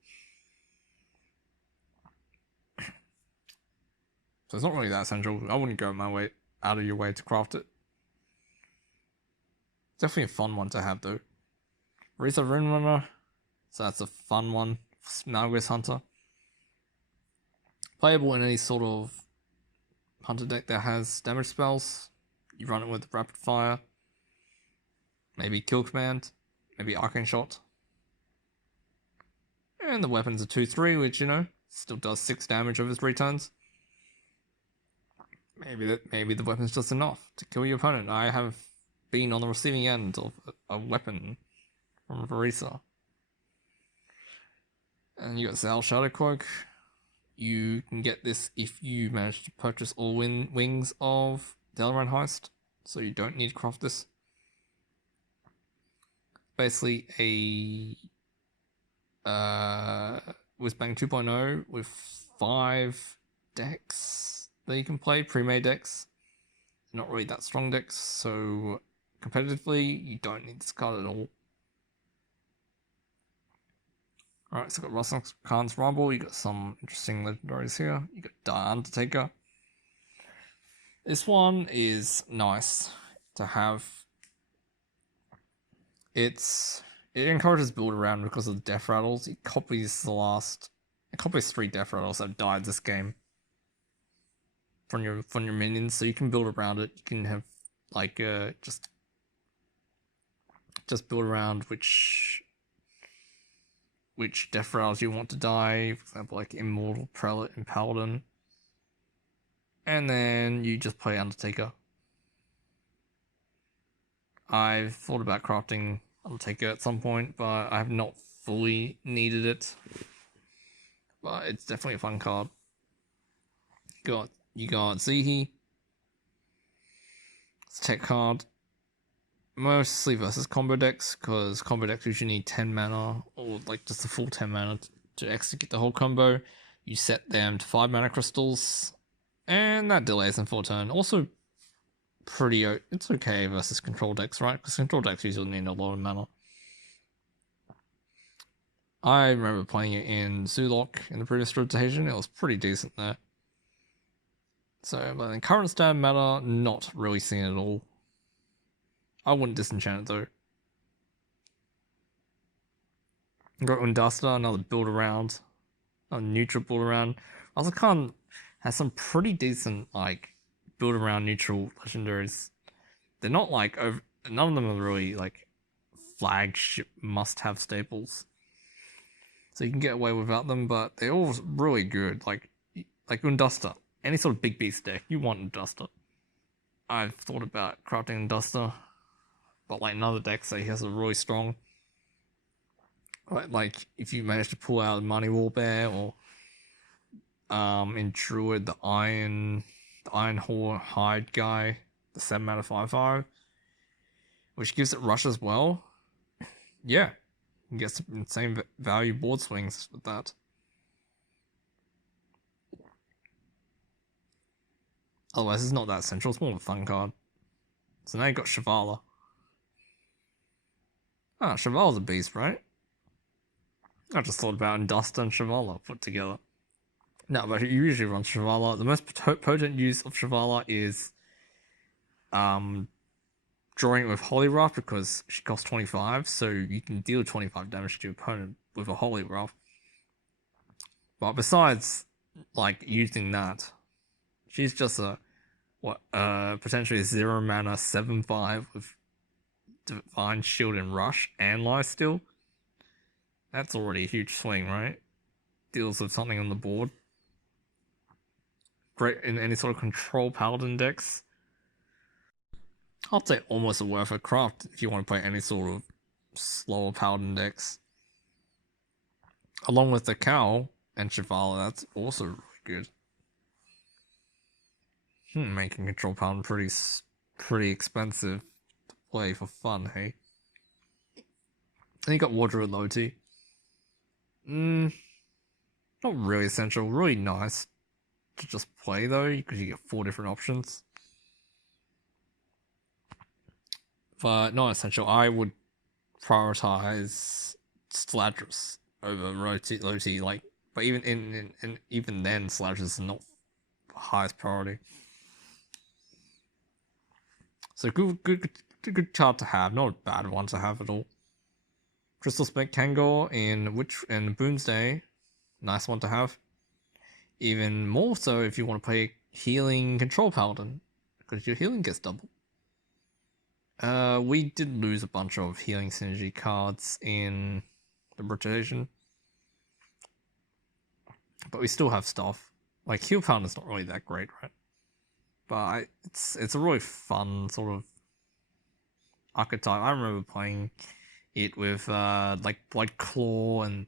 So it's not really that essential. I wouldn't go out of your way to craft it. Definitely a fun one to have though. Risa Rune Runner. So that's a fun one. Malagos Hunter. Playable in any sort of hunter deck that has damage spells. You run it with Rapid Fire. Maybe Kill Command. Maybe Arcane Shot. And the weapon's a 2/3, which, still does 6 damage over 3 turns. Maybe the weapon's just enough to kill your opponent. I have been on the receiving end of a weapon from Varisa. And you got Zal Shadowcloak. You can get this if you manage to purchase all wings of Dalaran Heist, so you don't need to craft this. Basically a Whizbang 2.0 with 5 decks that you can play, pre-made decks. Not really that strong decks, so competitively you don't need this card at all. Alright, so we've got Rustling Khan's Rumble, you got some interesting legendaries here. You got Dire Undertaker. This one is nice to have. It encourages build around because of the death rattles. It copies 3 death rattles that have died this game from your minions, so you can build around it. You can have just build around which death rattles you want to die. For example, like Immortal, Prelate, and Paladin. And then you just play Undertaker. I've thought about crafting Undertaker at some point, but I have not fully needed it. But it's definitely a fun card. You got Zihi. It's a tech card. Mostly versus combo decks, because combo decks usually need 10 mana, or just a full 10 mana to execute the whole combo. You set them to 5 mana crystals, and that delays them for a turn. Also, it's okay versus control decks, right? Because control decks usually need a lot of mana. I remember playing it in Zulok in the previous rotation. It was pretty decent there. So, but in current standard meta, not really seeing it at all. I wouldn't disenchant it though. Got Undasta, another build around, a neutral build around. Khan has some pretty decent build around neutral legendaries. They're not none of them are really flagship must have staples. So you can get away without them, but they're all really good. Like Undasta, any sort of big beast deck, you want Undasta. I've thought about crafting Undasta. But another deck say he has a really strong, if you manage to pull out Money Warbear or in Druid the Iron Hide guy, the 7 mana 5/5, which gives it rush as well. Yeah, you can get some insane value board swings with that. Otherwise, it's not that central. It's more of a fun card. So now you got Shivala. Shivala's a beast, right? I just thought about Duster and Shivala put together. No, but you usually run Shivala. The most potent use of Shivala is drawing it with Holy Wrath because she costs 25, so you can deal 25 damage to your opponent with a Holy Wrath. But besides, like, using that, she's just a potentially 0 mana 7/5 with Divine Shield and Rush and Lifesteal. That's already a huge swing, right? Deals with something on the board. Great in any sort of control paladin decks. I'll say almost a worth a craft if you want to play any sort of slower paladin decks. Along with the Cowl and Shivala, that's also really good. Making control paladin pretty expensive to play for fun, hey? And you got Wardrobe Loti. Not really essential, really nice to just play though, because you get 4 different options. But not essential. I would prioritize Sladrus over Loti, like, but even then, Sladrus is not highest priority. So good card to have, not a bad one to have at all. Crystal Spec Kangor and Boomsday, nice one to have. Even more so if you want to play healing control paladin, because your healing gets double. We did lose a bunch of healing synergy cards in the rotation, but we still have stuff. Like heal paladin's not really that great, right? But it's a really fun sort of archetype. I remember playing it with like Blood Claw and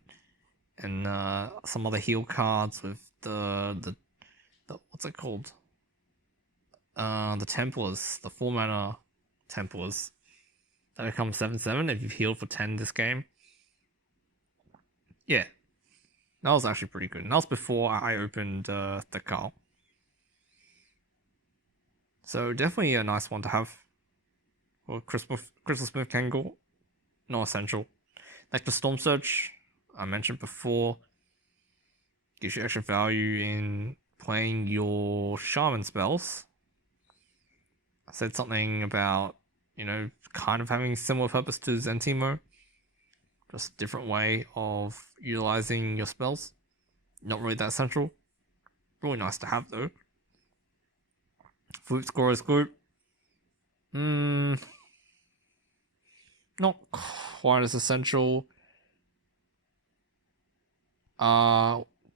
some other heal cards with the what's it called? The Templars, the 4 mana Templars that become 7/7 if you've healed for 10 this game. Yeah, that was actually pretty good. And that was before I opened the Carl. So definitely a nice one to have. Or Crystal Smith Kangor, not essential. Like the Storm Surge I mentioned before, gives you extra value in playing your Shaman spells. I said something about, kind of having similar purpose to Zentimo. Just different way of utilizing your spells. Not really that central. Really nice to have though. Flute Scorer's Group. Not quite as essential.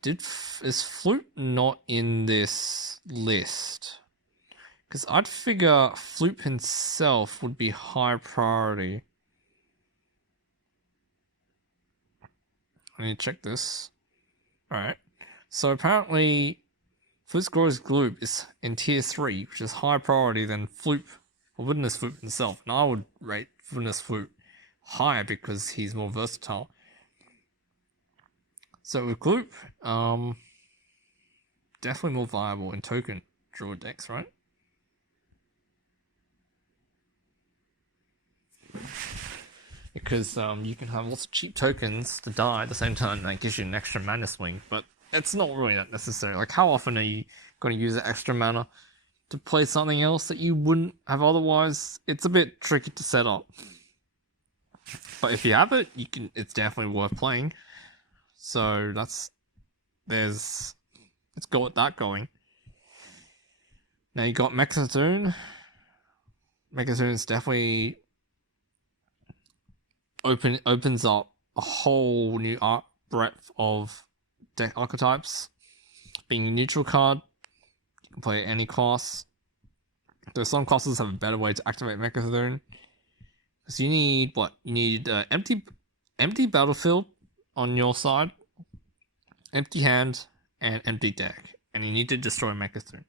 Is Flute not in this list? Because I'd figure Flute himself would be high priority. I need to check this. Alright. So apparently, Flute Scorer's Gloop is in tier 3, which is higher priority than Flute, or Witness Flute himself. And I would rate Witness Flute higher because he's more versatile. So with Gloop, definitely more viable in token draw decks, right? Because you can have lots of cheap tokens to die at the same time, and that gives you an extra mana swing, but it's not really that necessary. Like, how often are you going to use that extra mana to play something else that you wouldn't have otherwise? It's a bit tricky to set up. But if you have it, it's definitely worth playing. So let's go with that going. Now you got Mechazone. Mechazone's definitely opens up a whole new breadth of deck archetypes. Being a neutral card, you can play any class. Though some classes have a better way to activate Mechazone. Because you need what? You need empty battlefield on your side, empty hand, and empty deck. And you need to destroy Mechazone.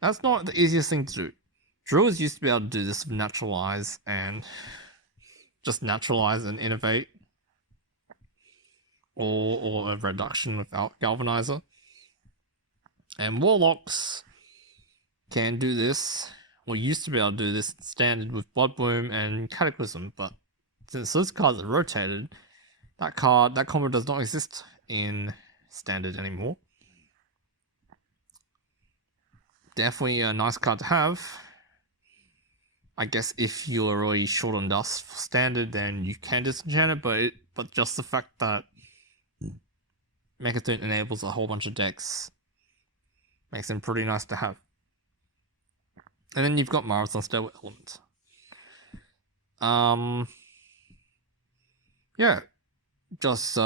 That's not the easiest thing to do. Druids used to be able to do this with Naturalize and just Naturalize and Innovate. Or a reduction without Galvanizer. And Warlocks can do this, or used to be able to do this in Standard with Blood Bloom and Cataclysm, but since those cards are rotated, that combo does not exist in Standard anymore. Definitely a nice card to have. I guess if you're already short on dust for standard, then you can disenchant it, but just the fact that Mechazone enables a whole bunch of decks makes them pretty nice to have. And then you've got Marathon Stairway Element. Yeah, just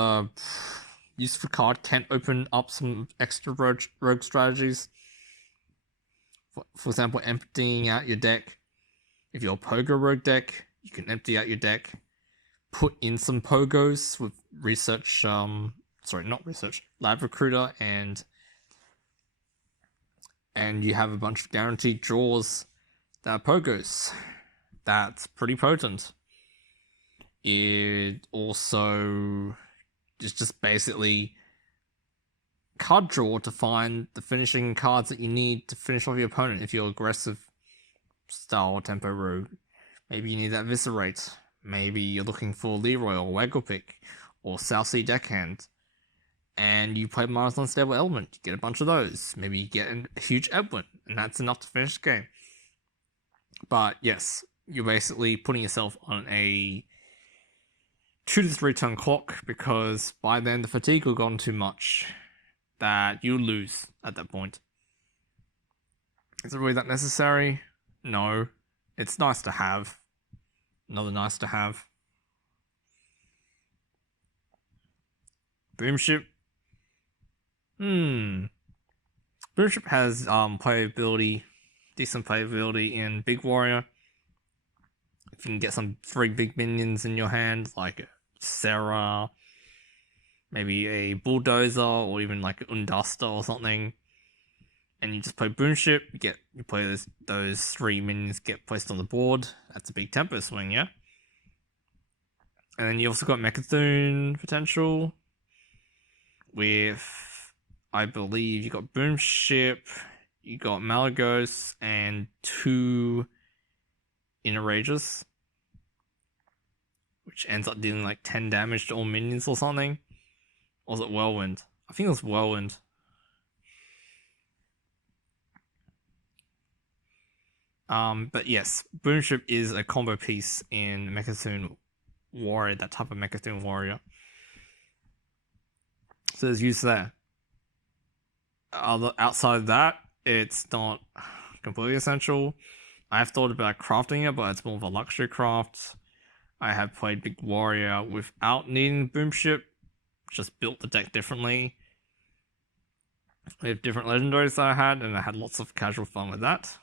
useful card can open up some extra rogue strategies. For example, emptying out your deck. If you're a Pogo rogue deck, you can empty out your deck, put in some Pogos with Lab Recruiter, and you have a bunch of guaranteed draws that are Pogos. That's pretty potent. It also is just basically card draw to find the finishing cards that you need to finish off your opponent if you're aggressive style tempo rogue. Maybe you need that Viscerate. Maybe you're looking for Leroy or Wagglepick or South Sea Deckhand. And you play Marathon Stable Element, you get a bunch of those. Maybe you get a huge Edwin, and that's enough to finish the game. But yes, you're basically putting yourself on a 2 to 3 turn clock, because by then the fatigue will have gone too much that you lose at that point. Is it really that necessary? No. It's nice to have. Another nice to have. Boomship. Boomship has decent playability in Big Warrior. If you can get some free big minions in your hand, like Sarah, maybe a Bulldozer, or even like an Unduster or something, and you just play Boomship, you play those 3 minions get placed on the board. That's a big tempo swing, yeah? And then you also got Mechazone potential with, I believe, you got Boomship, you got Malagos, and 2 Inner Rages, which ends up dealing like 10 damage to all minions or something. Or was it Whirlwind? I think it was Whirlwind. But yes, Boomship is a combo piece in Mechazone Warrior, that type of Mechazone Warrior. So there's use there. Outside of that, it's not completely essential. I have thought about crafting it, but it's more of a luxury craft. I have played Big Warrior without needing Boomship, just built the deck differently. We have different legendaries that I had, and I had lots of casual fun with that.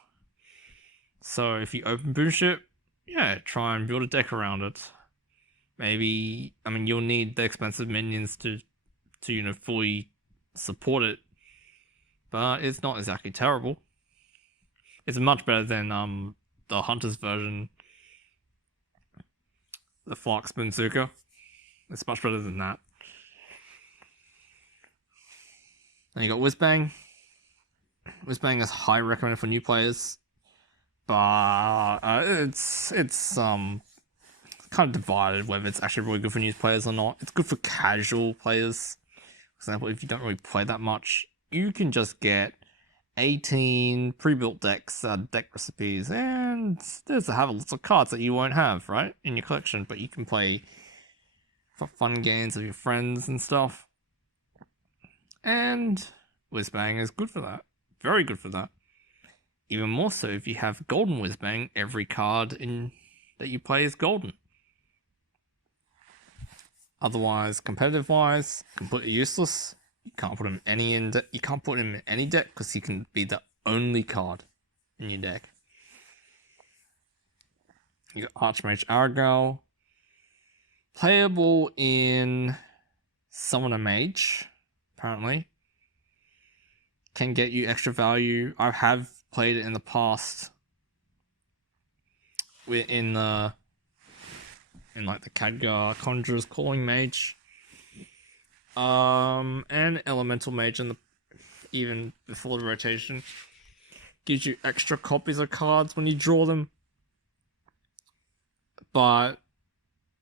So if you open Boomship, yeah, try and build a deck around it. Maybe, you'll need the expensive minions to fully support it, but it's not exactly terrible. It's much better than the Hunter's version, the Flux Bunzuka. It's much better than that. Then you got Whizbang. Whizbang is highly recommended for new players, but it's kind of divided whether it's actually really good for new players or not. It's good for casual players. For example, if you don't really play that much, you can just get 18 pre-built decks, deck recipes, and there's lots of cards that you won't have, right, in your collection, but you can play for fun games with your friends and stuff. And Whizbang is good for that. Very good for that. Even more so if you have Golden Whizbang, every card that you play is golden. Otherwise, competitive-wise, completely useless. You can't put him you can't put him in any deck because he can be the only card in your deck. You got Archmage Argal. Playable in Summoner Mage, apparently. Can get you extra value. I have played it in the past. In the Khadgar Conjurer's Calling Mage. And Elemental Mage even before the rotation. Gives you extra copies of cards when you draw them. But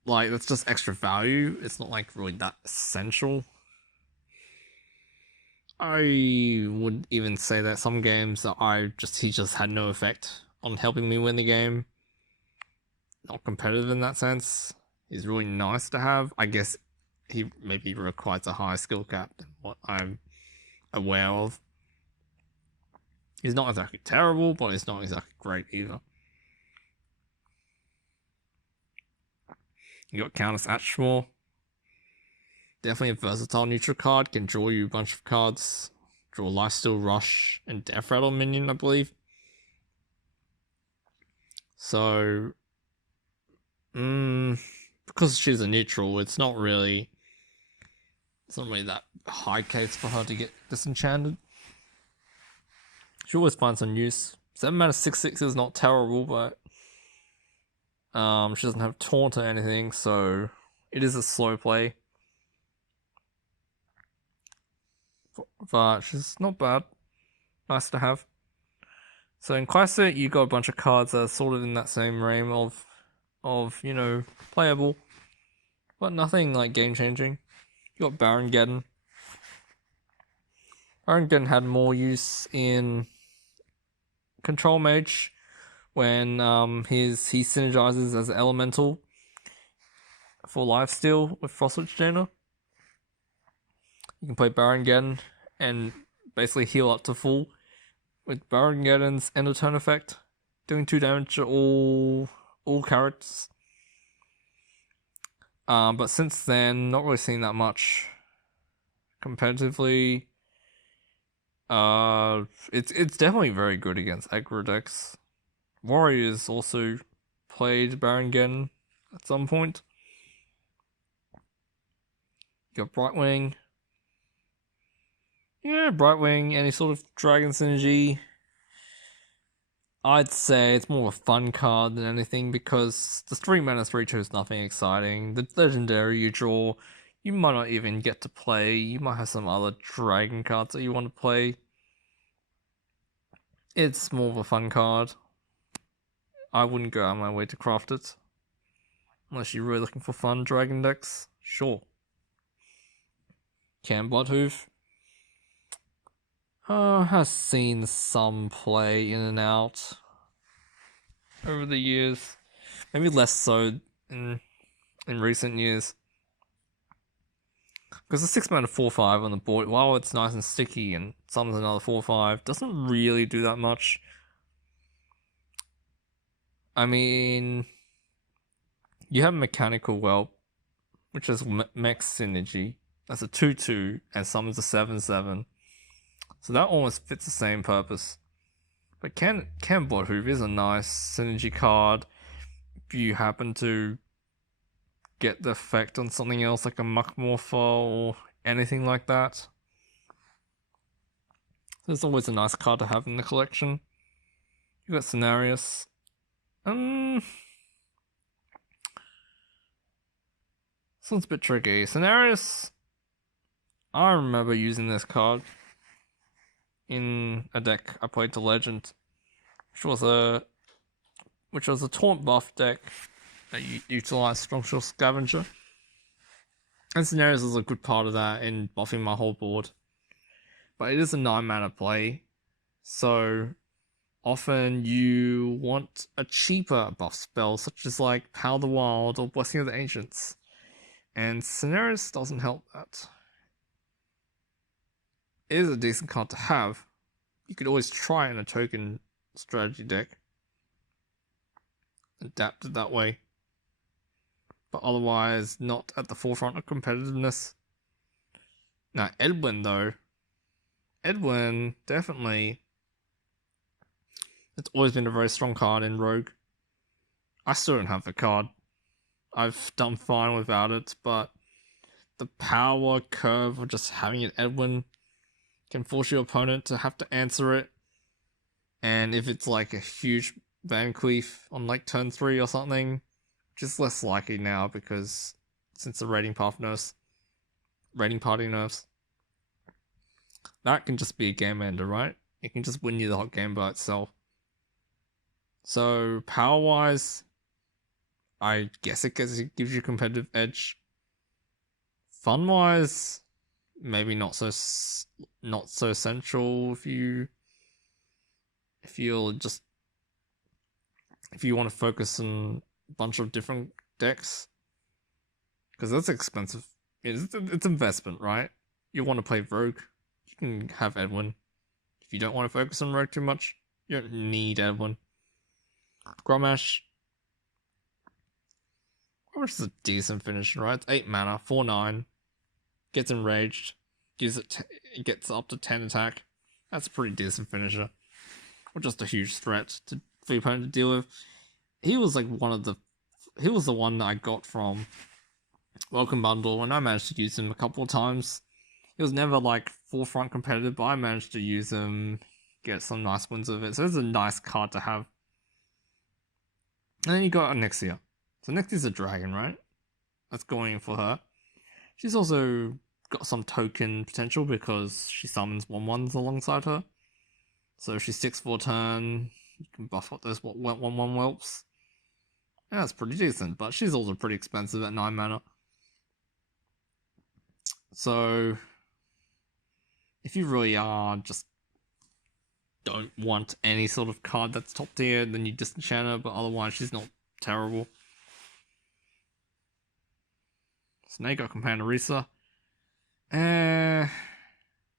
that's just extra value. It's not really that essential. I would even say that some games he just had no effect on helping me win the game. not competitive in that sense. He's really nice to have. I guess he maybe requires a higher skill cap than what I'm aware of. He's not exactly terrible, but he's not exactly great either. You got Countess Ashmore. Definitely a versatile neutral card. Can draw you a bunch of cards. Draw Lifesteal, Rush, and Death Rattle minion, I believe. So, because she's a neutral, it's not really that high case for her to get disenchanted. She always finds some use. 7 mana 6/6 is not terrible, but she doesn't have taunt or anything, so it is a slow play. But she's not bad. Nice to have. So in Classic, you got a bunch of cards that are sort of in that same realm of playable, but nothing like game changing. You got Baron Geddon. Baron Geddon had more use in Control Mage when he synergizes as an elemental for lifesteal with Frostwitch Jaina. You can play Baron Geddon and basically heal up to full with Baron Geddon's end of turn effect, doing 2 damage to all characters. But since then, not really seeing that much competitively. It's definitely very good against aggro decks. Warriors also played Baron Geddon at some point. You got Brightwing. Yeah, Brightwing, any sort of dragon synergy. I'd say it's more of a fun card than anything because the 3 mana 3/2 is nothing exciting. The legendary you draw, you might not even get to play. You might have some other dragon cards that you want to play. It's more of a fun card. I wouldn't go out of my way to craft it. Unless you're really looking for fun dragon decks. Sure. Cam Bloodhoof. Has seen some play in and out over the years. Maybe less so in recent years. Because the 6 mana 4/5 on the board, while it's nice and sticky and summons another 4/5, doesn't really do that much. I mean, you have Mechanical Whelp, which is Mech Synergy. That's a 2/2 and summons a 7/7. So that almost fits the same purpose. But Cam Bloodhoof is a nice synergy card if you happen to get the effect on something else like a Muckmorpher or anything like that. There's always a nice card to have in the collection. You got Cenarius. This one's a bit tricky. Cenarius, I remember using this card in a deck I played to Legend, which was a taunt buff deck that utilized Strongshore Scavenger. And Cenarius is a good part of that in buffing my whole board. But it is a 9 mana play, so often you want a cheaper buff spell, such as like Power the Wild or Blessing of the Ancients. And Cenarius doesn't help that. It is a decent card to have. You could always try it in a token strategy deck. Adapt it that way. But otherwise, not at the forefront of competitiveness. Now, Edwin, though. Edwin, definitely. It's always been a very strong card in Rogue. I still don't have the card. I've done fine without it, but the power curve of just having an Edwin can force your opponent to have to answer it. And if it's like a huge Van Cleef on like turn 3 or something, just less likely now because since the rating party nerfs, that can just be a game ender, right? It can just win you the whole game by itself. So power wise, I guess it gives you a competitive edge. Fun wise, maybe not so essential if you want to focus on bunch of different decks. Because that's expensive. It's investment, right? You want to play Rogue, you can have Edwin. If you don't want to focus on Rogue too much, you don't need Edwin. Grommash. Grommash is a decent finisher, right? It's 8 mana, 4/9. Gets enraged. It gets up to 10 attack. That's a pretty decent finisher. Or just a huge threat for your opponent to deal with. He was like he was the one that I got from Welcome Bundle, and I managed to use him a couple of times. He was never like forefront competitive, but I managed to use him, get some nice wins with it. So it's a nice card to have. And then you got Anixia. So Nixia's a dragon, right? That's going in for her. She's also got some token potential because she summons 1/1s alongside her. So if she sticks for a turn, you can buff up those 1/1 whelps. Yeah, that's pretty decent, but she's also pretty expensive at 9 mana. So if you really are just don't want any sort of card that's top tier, then you disenchant her, but otherwise she's not terrible. So now you got Companion Orisa.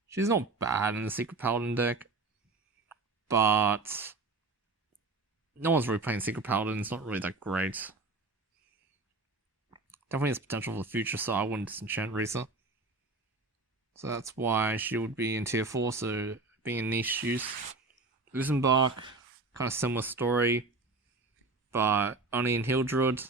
She's not bad in the Secret Paladin deck, but no one's really playing Secret Paladin. It's not really that great. Definitely has potential for the future, so I wouldn't disenchant Orisa. So that's why she would be in tier 4, so being a niche use. Usenbark, kind of similar story, but only in Heal Druid.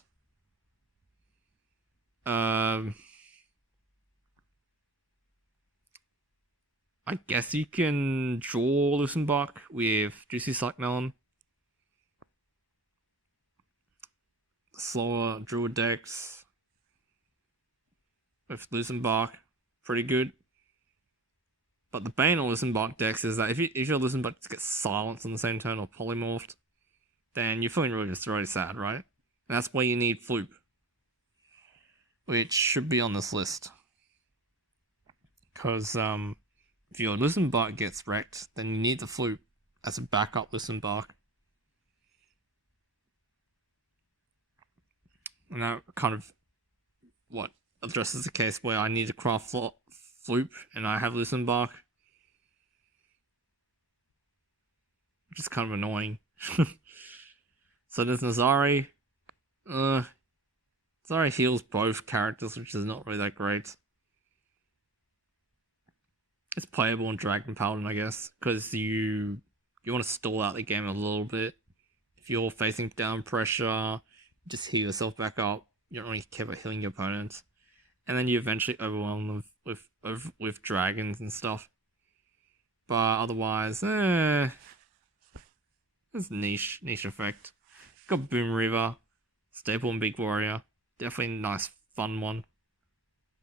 I guess you can draw Lucenbark with Juicy Psych Melon. Slower Druid decks with Lucenbark, pretty good. But the bane of Lucenbark decks is that if your Lucenbark gets silenced on the same turn or polymorphed, then you're feeling really sad, right? And that's why you need Floop, which should be on this list. Because if your Lucenbark gets wrecked, then you need the Floop as a backup Lucenbark. And that kind of addresses the case where I need to craft Floop and I have Lucenbark, which is kind of annoying. So there's Nazari. Nazari heals both characters, which is not really that great. It's playable in Dragon Paladin, I guess, because you want to stall out the game a little bit. If you're facing down pressure, just heal yourself back up. You don't really care about healing your opponents, and then you eventually overwhelm them with dragons and stuff. But otherwise, it's niche effect. Got Boom Reaver, staple and Big Warrior. Definitely a nice fun one.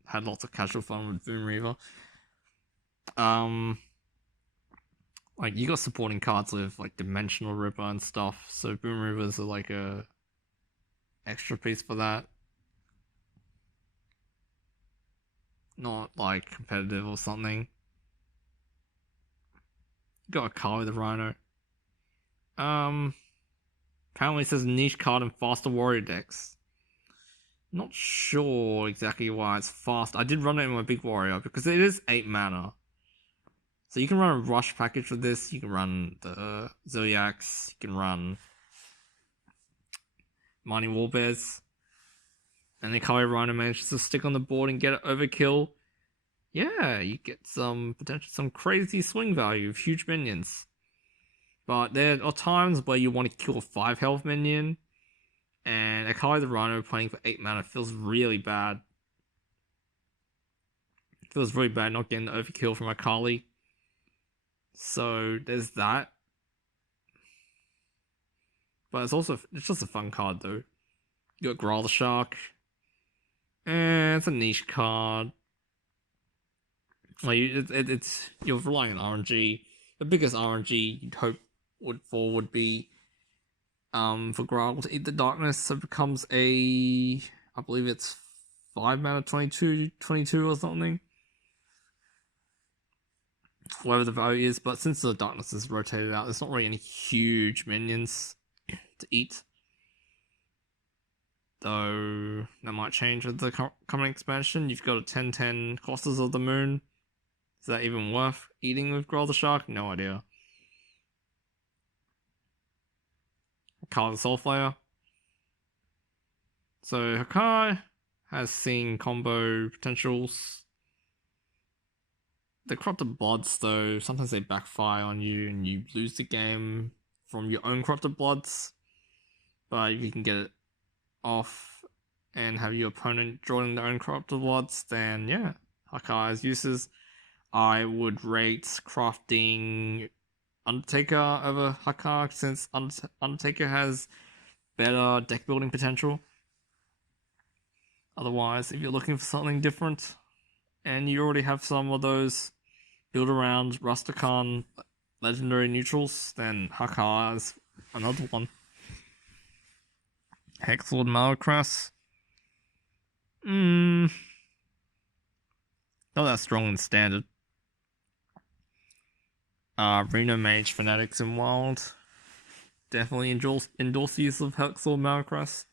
Had lots of casual fun with Boom Reaver. Like you got supporting cards with like Dimensional Ripper and stuff, so Boom Reavers are like a extra piece for that. Not like competitive or something. Got a card with a Rhino. Apparently it says niche card in faster warrior decks. Not sure exactly why it's fast. I did run it in my big warrior because it is 8 mana. So you can run a rush package with this. You can run the Zodiacs. You can run Mighty Warbears. And then Kari Rhino manages to stick on the board and get it overkill. Yeah, you get some crazy swing value of huge minions. But there are times where you want to kill a 5 health minion, and Akali the Rhino playing for 8 mana feels really bad. It feels really bad not getting the overkill from Akali. So there's that. But it's just a fun card though. You got Growl the Shark. It's a niche card. Like you're relying on RNG. The biggest RNG you'd hope would be for Growl to eat the darkness, so it becomes I believe it's 5 mana 22 or something. Whatever the value is, but since the darkness is rotated out, there's not really any huge minions to eat. though that might change with the coming expansion. You've got a 10/10 Costas of the Moon. Is that even worth eating with Growl the Shark? No idea. Carl Soul Flare. So Hakai has seen combo potentials. The Corrupted Bloods, though, sometimes they backfire on you and you lose the game from your own Corrupted Bloods. But if you can get it off and have your opponent drawing their own Corrupted Bloods, then yeah, Hakai's uses. I would rate crafting Undertaker over Hakai since Undertaker has better deck building potential. Otherwise, if you're looking for something different and you already have some of those build around Rusticon legendary neutrals, then Hakai is another one. Hexlord Malacrass. Not that strong in standard. Reno Mage Fanatics in Wild. Definitely endorse use of Hexlord Malacrass.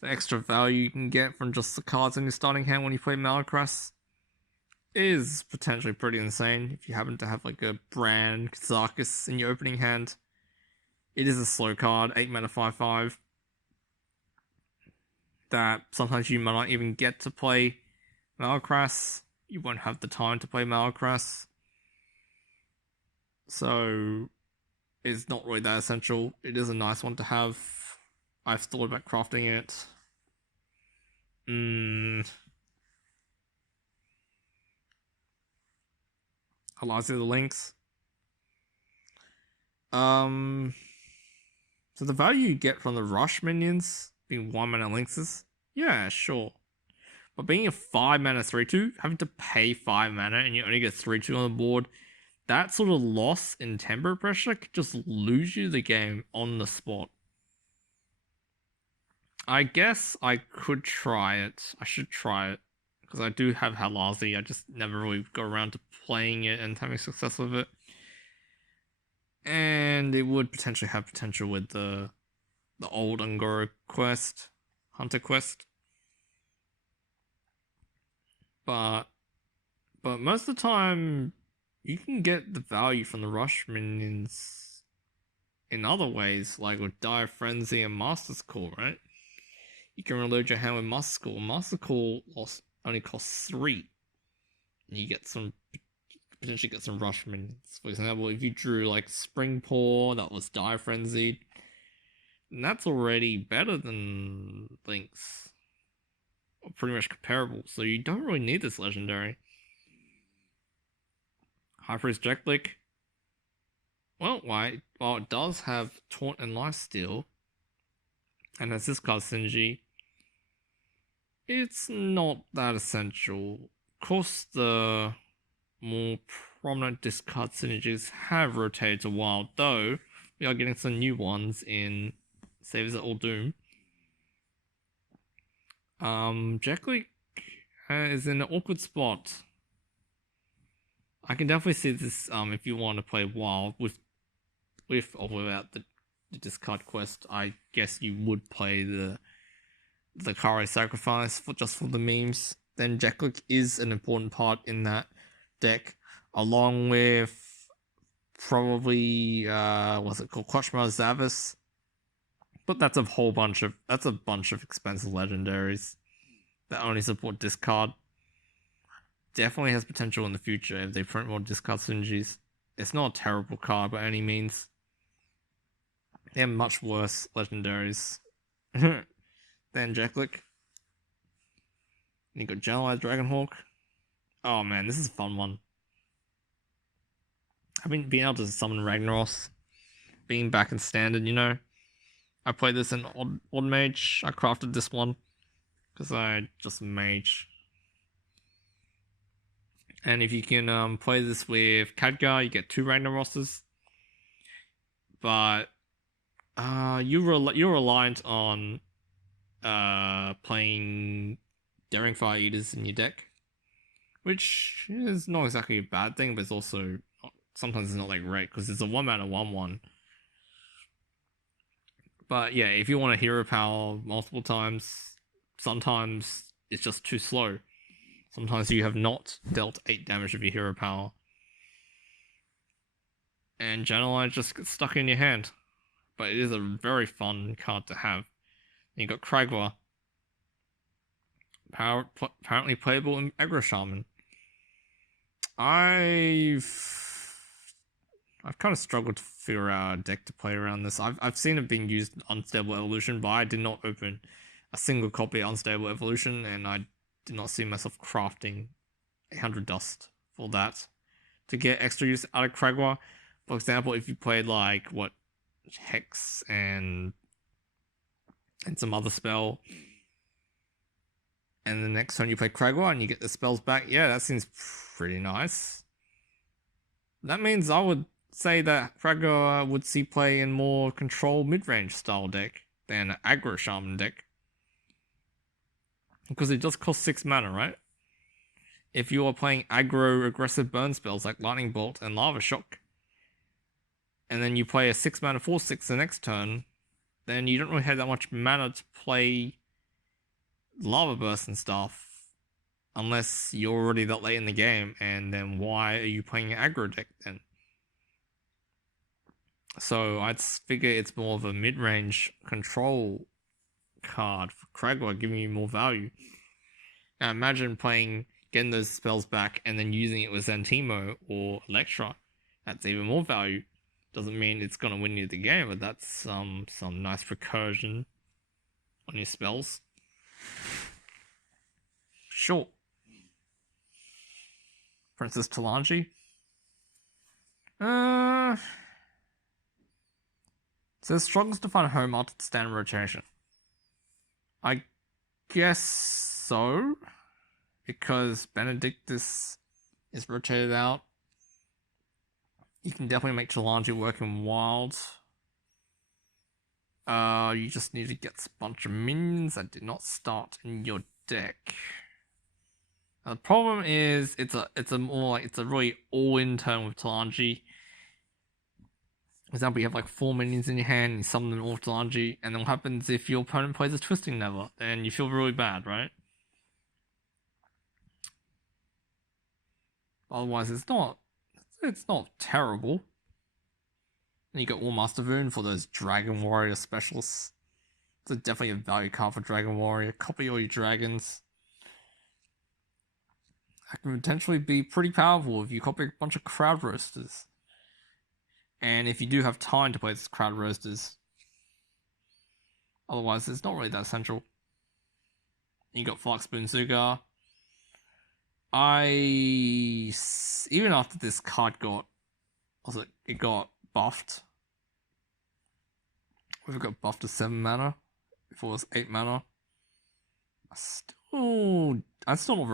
The extra value you can get from just the cards in your starting hand when you play Malacrass is potentially pretty insane. If you happen to have like a Brand Xarkis in your opening hand, it is a slow card, 8 mana 5/5. That sometimes you might not even get to play Malacrass. You won't have the time to play Malacrass. So it's not really that essential. It is a nice one to have. I've thought about crafting it. I'll see the links. So the value you get from the rush minions being 1 mana lynxes, yeah, sure. But being a 5 mana 3/2, having to pay 5 mana and you only get 3/2 on the board, that sort of loss in tempo pressure could just lose you the game on the spot. I guess I could try it. I should try it. Because I do have Halazi. I just never really got around to playing it and having success with it. And it would potentially have potential with the old Angora quest, Hunter quest. But most of the time, you can get the value from the rush minions in other ways, like with Dire Frenzy and Master's Call, right? You can reload your hand with Master's Call. Master's Call only costs 3. And you get potentially get some rush minions. For example, if you drew like Spring Pour, that was Dire Frenzy, and that's already better than Lynx. Or pretty much comparable, so you don't really need this legendary. High Priest Jacklick. Well, why? Well, it does have Taunt and Lifesteal, and has this card synergy. It's not that essential. Of course, the more prominent discard synergies have rotated to Wild, though we are getting some new ones in Saviors of Uldum. Jacklick is in an awkward spot. I can definitely see this if you want to play Wild with or without the discard quest. I guess you would play the Kare Sacrifice just for the memes. Then Jacklick is an important part in that deck, along with probably what's it called, Kochma Zavis. But that's a bunch of expensive legendaries that only support discard. Definitely has potential in the future if they print more discard synergies. It's not a terrible card by any means. They have much worse legendaries than Jacklick. And you got Generalized Dragonhawk. Oh man, this is a fun one. Being able to summon Ragnaros, being back in standard, you know. I played this in Odd Mage. I crafted this one because I just mage. And if you can play this with Khadgar, you get 2 Ragnarosses. But you're reliant on playing Daring Fire Eaters in your deck, which is not exactly a bad thing, but it's also sometimes it's not like great because it's a 1 mana 1/1. But yeah, if you want to hero power multiple times, sometimes it's just too slow. Sometimes you have not dealt 8 damage of your hero power. And Jan'alai just gets stuck in your hand. But it is a very fun card to have. And you got Kragwa. Apparently playable in Aggro Shaman. I've kind of struggled to figure out a deck to play around this. I've seen it being used in Unstable Evolution, but I did not open a single copy of Unstable Evolution, and I did not see myself crafting 800 dust for that to get extra use out of Kragwa. For example, if you played like Hex and some other spell, and the next turn you play Kragwa and you get the spells back, yeah, that seems pretty nice. That means I would say that Kragwa would see play in more control mid-range style deck than an aggro shaman deck. Because it just costs 6 mana, right? If you are playing aggro aggressive burn spells like Lightning Bolt and Lava Shock, and then you play a 6 mana 4/6 the next turn, then you don't really have that much mana to play Lava Burst and stuff, unless you're already that late in the game, and then why are you playing an aggro deck then? So I'd figure it's more of a mid-range control card for Kragwa, giving you more value. Now imagine getting those spells back and then using it with Zantimo or Electra. That's even more value. Doesn't mean it's gonna win you the game, but that's some nice recursion on your spells. Sure. Princess Talanji. Says struggles to find a home after standard rotation. I guess so, because Benedictus is rotated out. You can definitely make Talanji work in Wild. You just need to get a bunch of minions that did not start in your deck. Now, the problem is it's a really all-in turn with Talanji. For example, you have like 4 minions in your hand, and you summon them all to Talanji, and then what happens if your opponent plays a Twisting Nether? Then you feel really bad, right? Otherwise, it's not terrible. And you got War Master Voon for those Dragon Warrior specialists. It's definitely a value card for Dragon Warrior. Copy all your dragons. That can potentially be pretty powerful if you copy a bunch of Crowd Roasters. And if you do have time to play this Crowd Roasters. Otherwise, it's not really that essential. You got Fluxboon Sugar. Even after this card got buffed. We've got buffed to 7 mana. Before it was 8 mana. I'm still not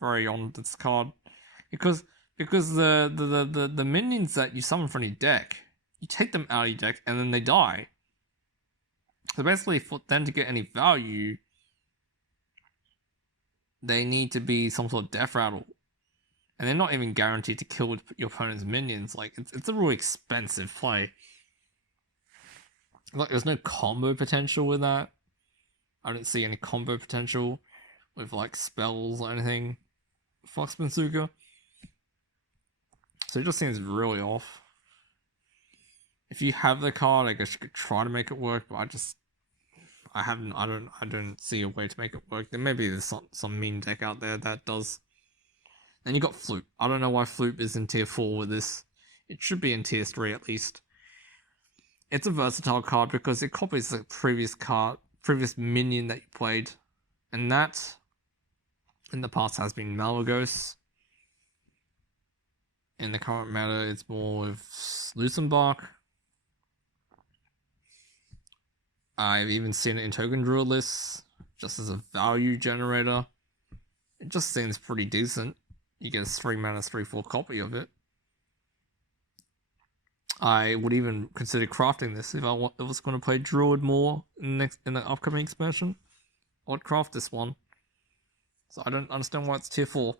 very on this card. Because the minions that you summon from your deck, you take them out of your deck and then they die. So basically, for them to get any value, they need to be some sort of death rattle. And they're not even guaranteed to kill your opponent's minions. Like, it's a really expensive play. Like, there's no combo potential with that. I don't see any combo potential with, like, spells or anything. Fluxboon Sugar. So it just seems really off. If you have the card, I guess you could try to make it work, but I don't see a way to make it work. Then maybe there's some meme deck out there that does. Then you got Floop. I don't know why Floop is in tier 4 with this. It should be in tier 3 at least. It's a versatile card because it copies the previous minion that you played. And that, in the past, has been Malagos. In the current meta, it's more with Lucenbark. I've even seen it in Token Druid lists, just as a value generator. It just seems pretty decent. You get a 3 mana 3/4 copy of it. I would even consider crafting this if I was going to play Druid more in the upcoming expansion. I'd craft this one. So I don't understand why it's tier 4.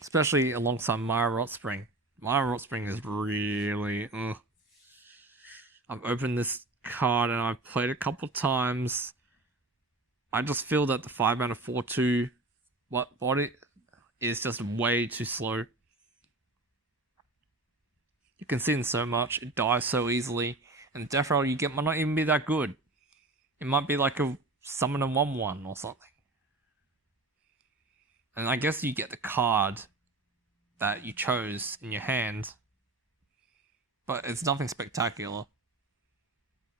Especially alongside Maya Rotspring. Maya Rotspring is really... I've opened this card and I've played a couple times. I just feel that the 5 mana 4/2 body is just way too slow. You can see in so much, it dies so easily, and the death rattle you get might not even be that good. It might be like a summon a 1/1 or something. And I guess you get the card that you chose in your hand, but it's nothing spectacular.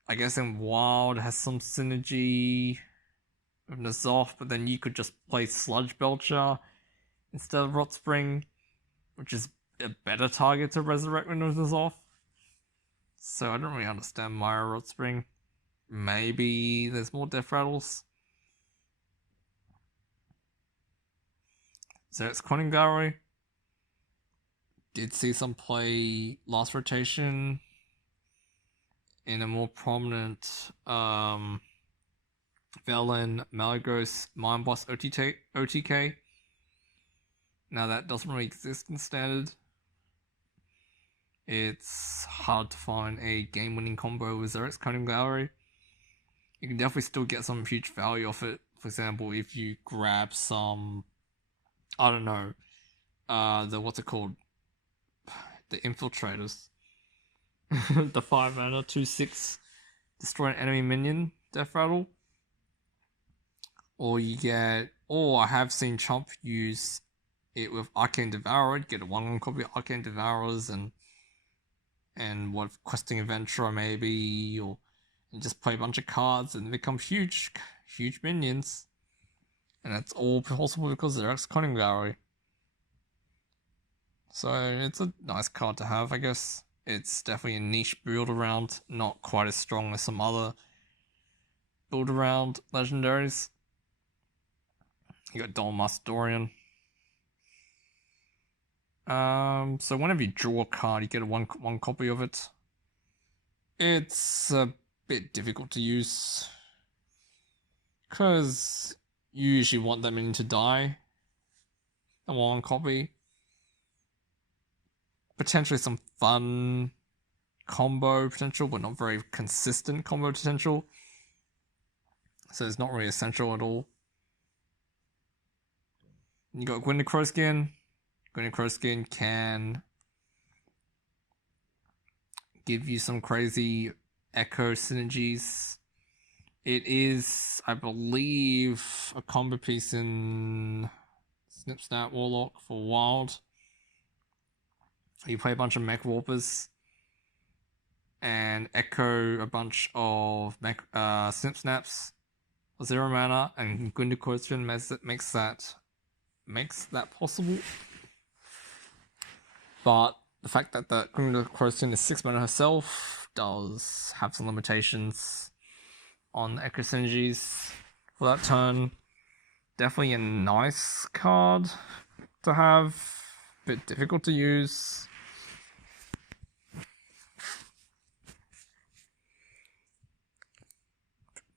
I guess in Wild has some synergy with Nazoth, but then you could just play Sludge Belcher instead of Rot Spring, which is a better target to resurrect when Nazoth. So I don't really understand Myra Rot Spring. Maybe there's more death rattles. So it's Conning Gallery. Did see some play last rotation in a more prominent Velen, Malagos, Mind Boss OTK. Now that doesn't really exist in Standard. It's hard to find a game-winning combo with Xerx's Conning Gallery. You can definitely still get some huge value off it. For example, if you grab some, I don't know, what's it called? The Infiltrators. The 5 mana 2/6 destroy an enemy minion death rattle. Or I have seen Chomp use it with Arcane Devourer, get a 1/1 copy of Arcane Devourers and what Questing Adventurer maybe, and just play a bunch of cards and become huge minions. And that's all possible because of Xerx's Conning Gallery. So it's a nice card to have, I guess. It's definitely a niche build around, not quite as strong as some other build around legendaries. You got Dolmas Dorian. So whenever you draw a card, you get a one copy of it. It's a bit difficult to use because you usually want that minion to die. A 1 copy. Potentially some fun combo potential, but not very consistent combo potential. So it's not really essential at all. You got Gwynda Crowskin. Gwynda Crowskin can give you some crazy echo synergies. It is, I believe, a combo piece in Snip Snap Warlock for Wild. You play a bunch of Mech Warpers and echo a bunch of Snip Snaps for 0 mana, and Gwynda Crowskin makes that possible. But the fact that the Gwynda Crowskin is 6 mana herself does have some limitations on the echo synergies for that turn. Definitely a nice card to have, a bit difficult to use.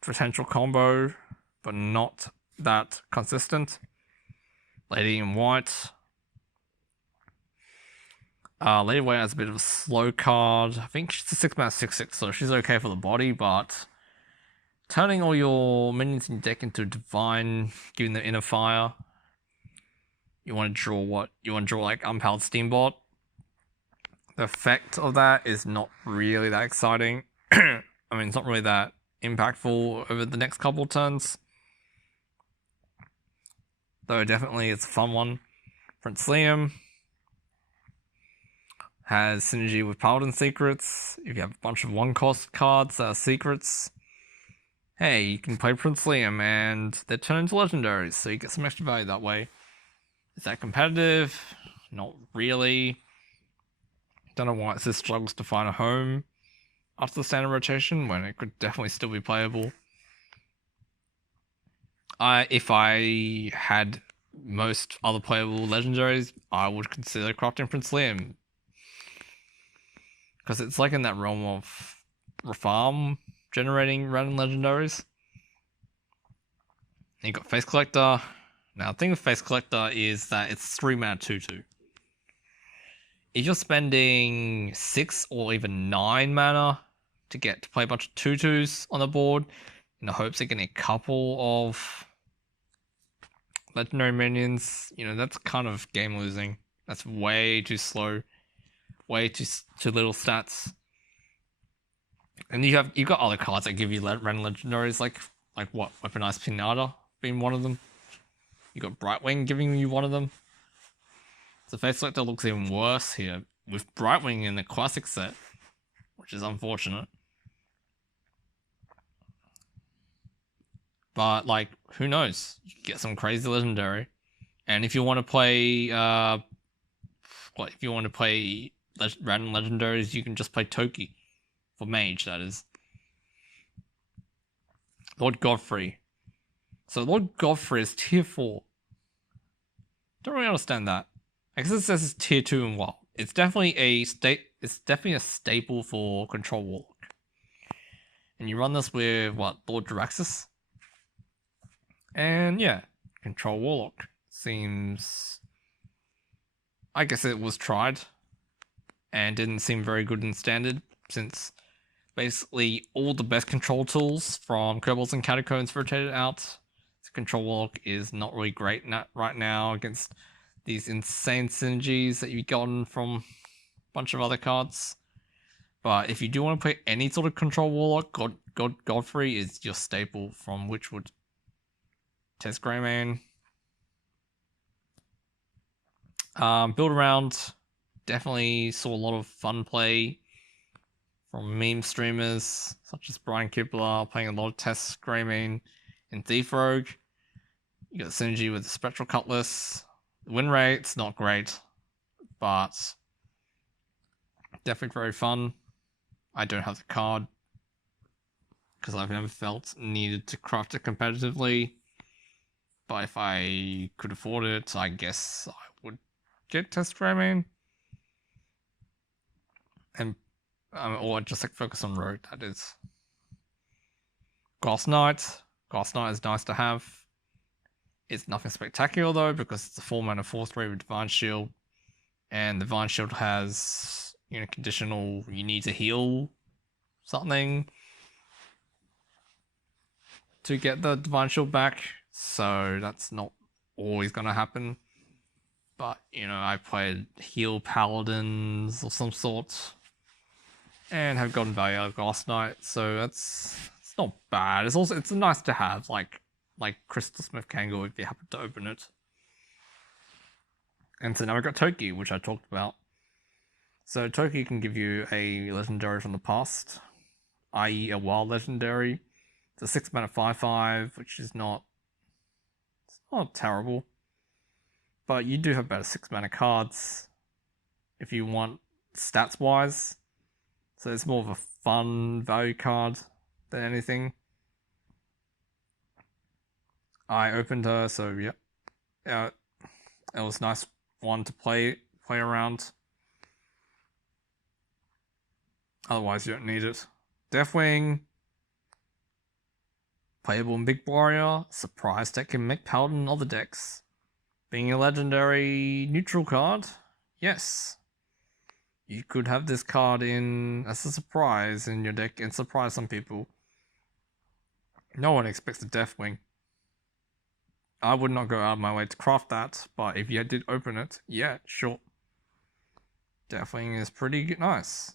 Potential combo, but not that consistent. Lady in White. Lady in White has a bit of a slow card. I think she's a 6 mana 6/6, so she's okay for the body, but turning all your minions in your deck into Divine, giving them Inner Fire. You want to draw what? You want to draw like Unpowered Steamboat. The effect of that is not really that exciting. I mean, it's not really that impactful over the next couple of turns. Though definitely it's a fun one. Prince Liam has synergy with Paladin Secrets. If you have a bunch of 1-cost cards that are secrets, hey, you can play Prince Liam and they're turned into legendaries, so you get some extra value that way. Is that competitive? Not really. Don't know why it just struggles to find a home after the standard rotation when it could definitely still be playable. If I had most other playable legendaries, I would consider crafting Prince Liam. Because it's like in that realm of farm generating random legendaries. And you got Face Collector. Now, the thing with Face Collector is that it's 3 mana 2/2. If you're spending 6 or even 9 mana to play a bunch of 2/2s on the board in the hopes of getting a couple of legendary minions. That's kind of game losing. That's way too slow, way too little stats. And you've got other cards that give you random legendaries, like what, Weaponized Pinata being one of them. You got Brightwing giving you one of them. The face selector looks even worse here with Brightwing in the classic set, which is unfortunate. But who knows? You get some crazy legendary, and if you want to play, random legendaries, you can just play Toki for mage. That is Lord Godfrey. So Lord Godfrey is tier 4. Don't really understand that. I guess it says it's tier 2 in WoW. It's definitely a staple for Control Warlock. And you run this with Lord Jaraxxus? And yeah, Control Warlock seems... I guess it was tried and didn't seem very good in Standard, since basically all the best control tools from Kobolds and Catacombs rotated out. So Control Warlock is not really great right now against these insane synergies that you've gotten from a bunch of other cards. But if you do want to play any sort of Control Warlock, Godfrey is your staple from Witchwood. Test Greymane. Build around, definitely saw a lot of fun play from meme streamers such as Brian Kibler playing a lot of Test Greymane and Thief Rogue. You got synergy with the Spectral Cutlass. The win rate's not great, but definitely very fun. I don't have the card because I've never felt needed to craft it competitively. But if I could afford it, I guess I would get Test Greymane. And or just focus on Rogue, that is. Glass Knight. Glass Knight is nice to have. It's nothing spectacular though, because it's a 4-mana 4/3 with Divine Shield. And Divine Shield has, conditional, you need to heal something to get the Divine Shield back. So that's not always going to happen. But, I played heal paladins of some sort and have gotten value out of Glass Knight, so it's not bad. It's nice to have, like Crystal Smith Kangol if you happen to open it. And so now we've got Toki, which I talked about. So Toki can give you a legendary from the past, i.e. a wild legendary. It's a 6-mana 5/5, which is not terrible. But you do have better 6-mana cards if you want stats-wise. So it's more of a fun value card than anything. I opened her, so yeah. It was a nice one to play around. Otherwise, you don't need it. Deathwing. Playable in Big Warrior. Surprise deck can make Paladin in other decks. Being a legendary neutral card, yes. You could have this card in as a surprise in your deck and surprise some people. No one expects a Deathwing. I would not go out of my way to craft that, but if you did open it, yeah, sure. Deathwing is pretty nice.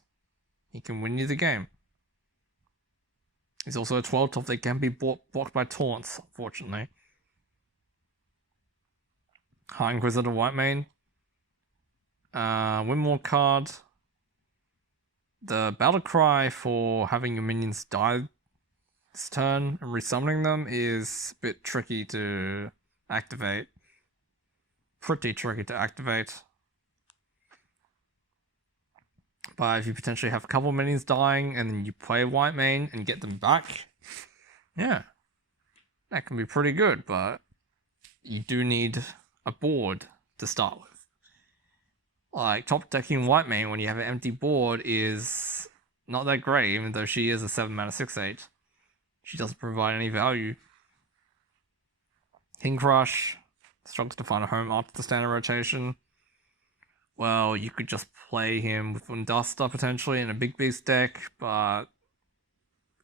He can win you the game. He's also a 12-top that can be blocked by taunts, unfortunately. High Inquisitor Whitemane. Win more card. The battle cry for having your minions die this turn and resummoning them is a bit tricky to activate. Pretty tricky to activate. But if you potentially have a couple of minions dying and then you play Whitemane and get them back, yeah, that can be pretty good, but you do need a board to start with. Top decking Whitemane when you have an empty board is not that great, even though she is a 7-mana 6/8. She doesn't provide any value. King Crush struggles to find a home after the standard rotation. Well, you could just play him with Unduster potentially in a big beast deck, but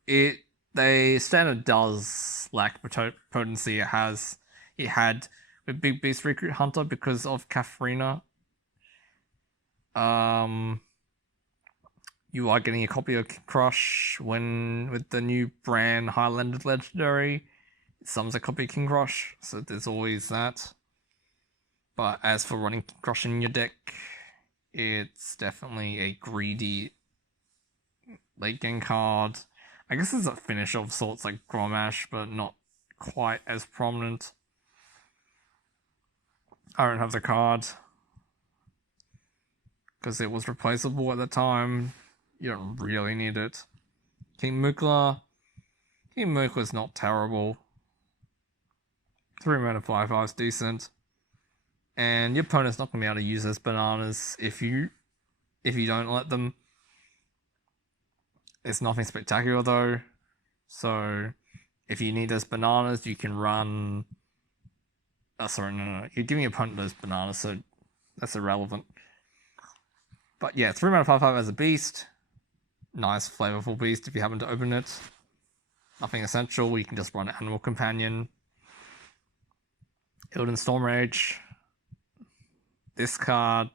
The standard does lack potency. It had with Big Beast Recruit Hunter because of Katharina. You are getting a copy of King Crush when with the new brand Highlander Legendary. It summons a copy of King Crush, so there's always that. But as for running King Crush in your deck, it's definitely a greedy late game card. I guess it's a finish of sorts like Gromash, but not quite as prominent. I don't have the card because it was replaceable at the time. You don't really need it. King Mukla is not terrible. 3 mana 5/5 is decent. And your opponent's not going to be able to use those bananas if you don't let them. It's nothing spectacular though. So if you need those bananas, you can run. Oh, sorry, no. You're giving your opponent those bananas, so that's irrelevant. But yeah, 3 mana 5/5 as a beast. Nice, flavorful beast if you happen to open it. Nothing essential, you can just run Animal Companion. Uldum Storm Rage. This card.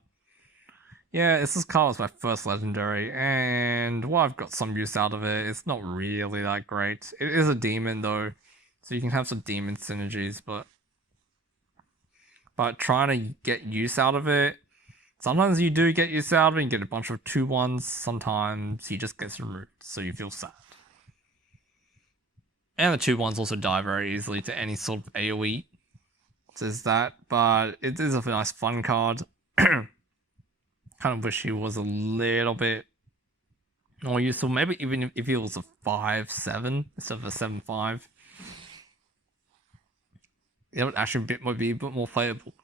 Yeah, this card was my first legendary, and while I've got some use out of it, it's not really that great. It is a demon though, so you can have some demon synergies, but trying to get use out of it, sometimes you do get use out of it and get a bunch of 2/1s, sometimes he just gets removed, so you feel sad. And the 2/1s also die very easily to any sort of AoE. Says that, but it is a nice fun card. Kind of wish he was a little bit more useful. Maybe even if he was a 5/7 instead of a 7/5. It would actually be a bit more playable.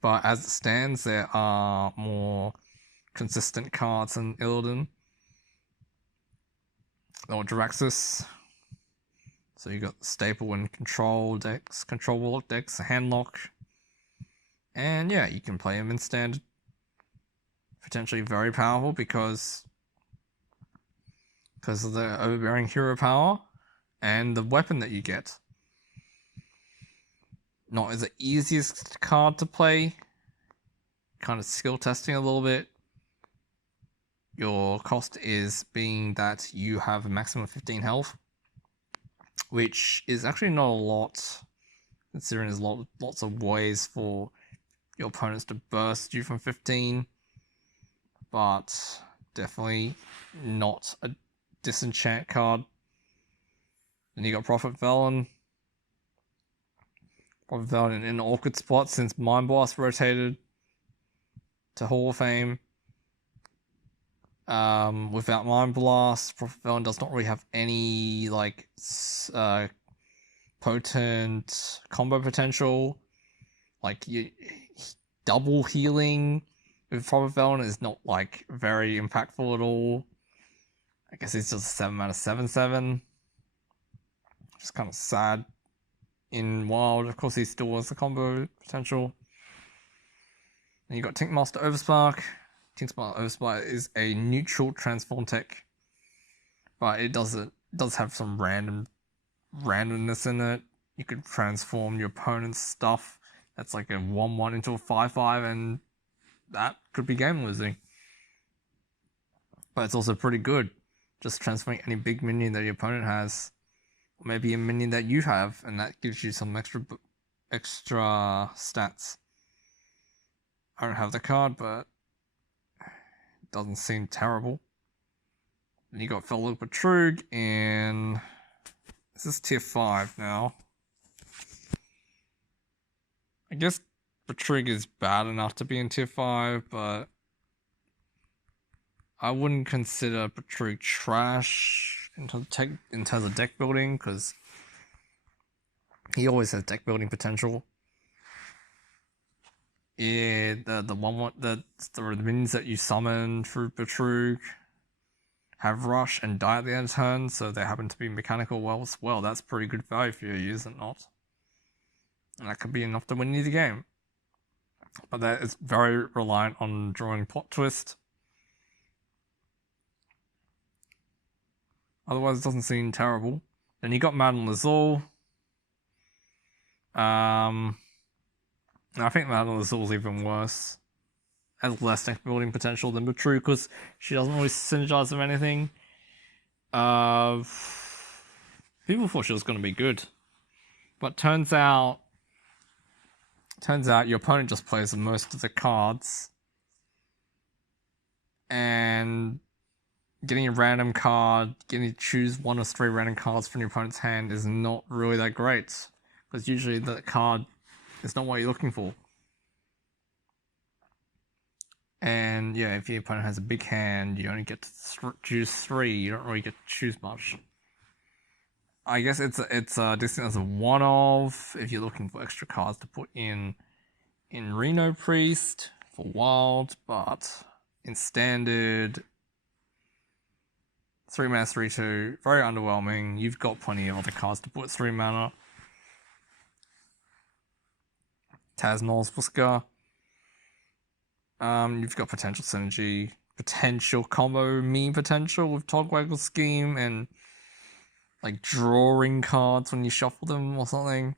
But as it stands, there are more consistent cards in Uldum. Or Jiraxis. So you got the staple and control decks, control warlock decks, handlock. And yeah, you can play him in standard. Potentially very powerful because of the overbearing hero power and the weapon that you get. Not as the easiest card to play. Kind of skill testing a little bit. Your cost is being that you have a maximum of 15 health, which is actually not a lot, considering there's lots of ways for your opponents to burst you from 15, but definitely not a disenchant card. Then you got Prophet Velen. Prophet Velen in an awkward spot since Mind Blast rotated to Hall of Fame. Without Mind Blast, Prophet Velen does not really have any like potent combo potential. Like double healing with Prophet Velen is not like very impactful at all. I guess it's just 7 mana 7/7. Just kind of sad. In Wild, of course, he still has the combo potential. And you got Tinkmaster Overspark. Tinkmaster Overspark is a neutral transform tech, but it does have some randomness in it. You could transform your opponent's stuff that's like a 1/1 into a 5/5, and that could be game losing. But it's also pretty good, just transferring any big minion that your opponent has, or maybe a minion that you have, and that gives you some extra stats. I don't have the card, but it doesn't seem terrible. Then you got Fellow Betrug, and this is tier 5 now. I guess Betrug is bad enough to be in tier 5, but I wouldn't consider Betrug trash in terms of deck building, because he always has deck building potential. Yeah, the minions that you summon through Betrug have rush and die at the end of turn, so they happen to be mechanical wells. Well, that's pretty good value for you, is it not? And that could be enough to win you the game. But that is very reliant on drawing plot twist. Otherwise, it doesn't seem terrible. Then you got Madden Lazul. I think Madden Lazul's even worse. Has less deck building potential than Batru because she doesn't really synergize with anything. People thought she was going to be good, but turns out your opponent just plays most of the cards, and getting a random card, getting to choose one of 3 random cards from your opponent's hand is not really that great, because usually the card is not what you're looking for. And yeah, if your opponent has a big hand, you only get to choose 3. You don't really get to choose much. I guess it's distinct as a one-of if you're looking for extra cards to put in Reno Priest for Wild, but in Standard, 3 mana 3/2, very underwhelming. You've got plenty of other cards to put 3 mana. Taz Nolsbusker. You've got potential synergy, potential combo meme potential with Togwaggle Scheme, and like drawing cards when you shuffle them or something.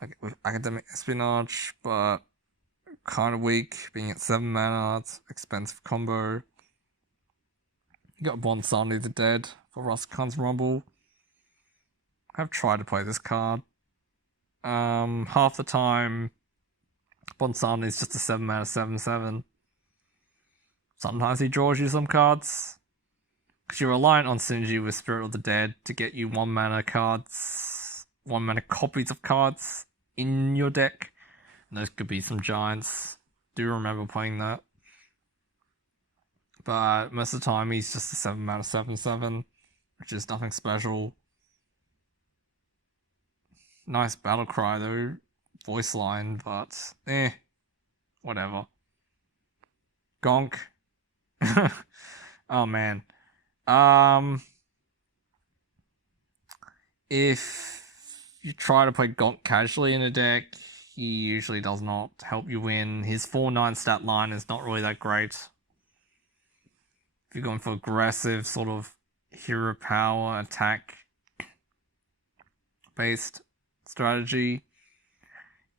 Like with Academic Espionage, but kind of weak, being at 7 mana, it's expensive combo. You got Bonsani the Dead for Ruskan's Rumble. I've tried to play this card. Half the time, Bonsani is just a 7 mana 7/7. Sometimes he draws you some cards, because you're reliant on synergy with Spirit of the Dead to get you 1 mana cards, 1 mana copies of cards in your deck. And those could be some giants. Do remember playing that. But most of the time he's just a 7 mana 7/7, which is nothing special. Nice battle cry though, voice line, but whatever. Gonk. Oh man. If you try to play Gonk casually in a deck, he usually does not help you win. His 4/9 stat line is not really that great. If you're going for aggressive sort of hero power attack based strategy,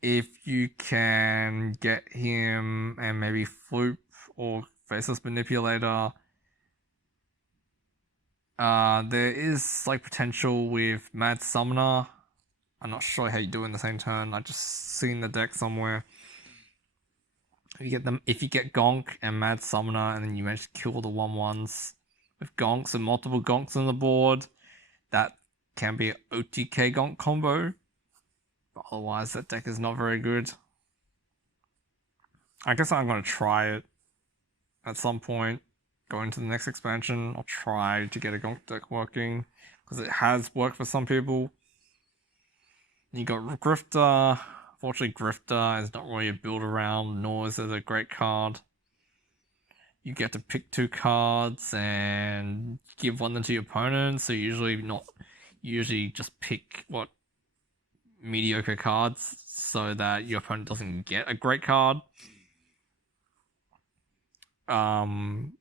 if you can get him and maybe Floop or Faceless Manipulator, there is like potential with Mad Summoner. I'm not sure how you do in the same turn. I just seen the deck somewhere. If you get Gonk and Mad Summoner, and then you manage to kill the 1/1s with Gonks and multiple Gonks on the board, that can be an OTK Gonk combo. But otherwise, that deck is not very good. I guess I'm going to try it at some point. Going to the next expansion, I'll try to get a Gonk deck working, because it has worked for some people. You got Grifter. Unfortunately, Grifter is not really a build around, nor is it a great card. You get to pick 2 cards and give 1 to your opponent, so usually just pick mediocre cards so that your opponent doesn't get a great card. The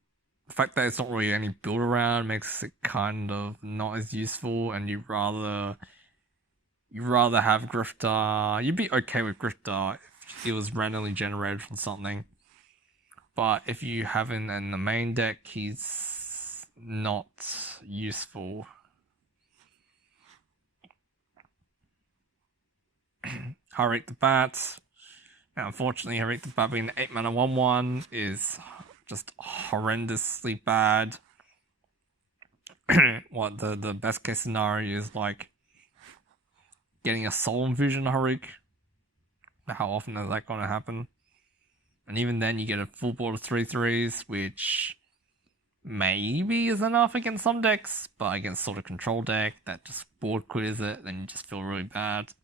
fact that it's not really any build around makes it kind of not as useful, and you'd rather have Grifter. You'd be okay with Grifter if it was randomly generated from something. But if you have him in the main deck, he's not useful. Harik the Bat. Now, unfortunately, Harik the Bat being an 8 mana 1/1 is just horrendously bad. What the best case scenario is like getting a Soul Infusion Harik. How often is that going to happen? And even then, you get a full board of 3/3s, which maybe is enough against some decks, but against sort of control deck that just board clears it, then you just feel really bad.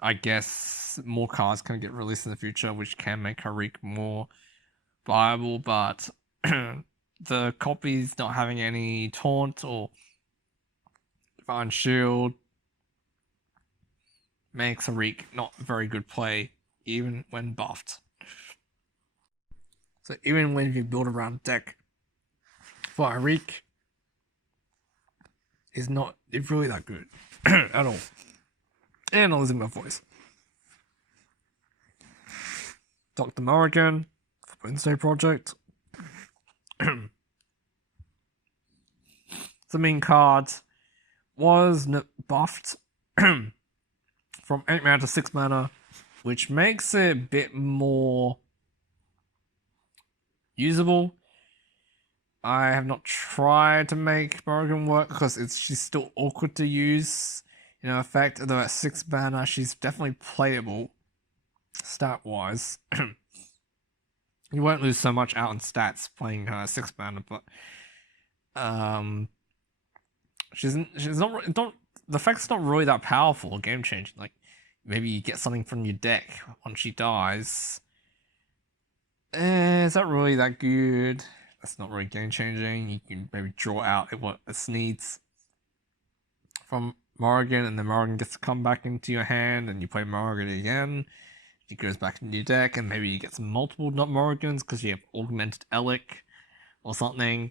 I guess more cards can get released in the future, which can make Harik more viable, but the copies not having any taunt or divine shield makes Harik not a very good play, even when buffed. So even when you build around deck for Harik, is not really that good at all. And I'm losing my voice. Dr. Morrigan for Wednesday Project. The main card was buffed from 8 mana to 6 mana, which makes it a bit more usable. I have not tried to make Morrigan work because she's still awkward to use. In effect, although at 6 mana, she's definitely playable stat-wise. You won't lose so much out in stats playing her 6 mana, but she's not the effect's not really that powerful, game changing. Like maybe you get something from your deck when she dies. Is that really that good? That's not really game changing. You can maybe draw out what it needs from Morrigan, and then Morrigan gets to come back into your hand, and you play Morrigan again. She goes back into your deck, and maybe you get some multiple not Morrigans because you have Augmented Elic or something.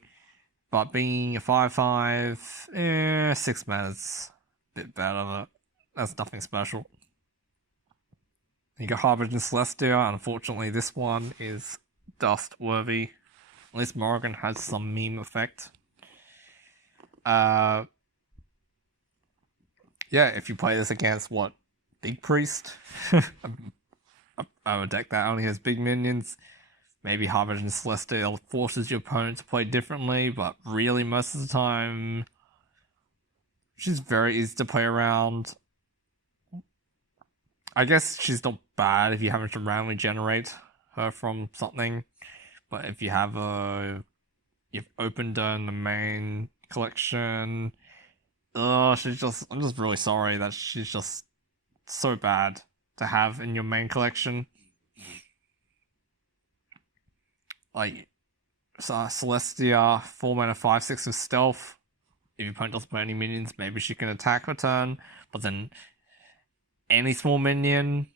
But being a 5/5, 6 mana's a bit better, but that's nothing special. You got Harbinger Celestia. Unfortunately, this one is dust worthy. At least Morrigan has some meme effect. Yeah, if you play this against Big Priest, a deck that only has big minions, maybe Harbinger Celestia forces your opponent to play differently, but really most of the time, she's very easy to play around. I guess she's not bad if you happen to randomly generate her from something, but if you have you've opened her in the main collection, I'm just really sorry that she's just so bad to have in your main collection. Like, Celestia, 4 mana 5/6 with stealth. If your opponent doesn't play any minions, maybe she can attack her turn, but then any small minion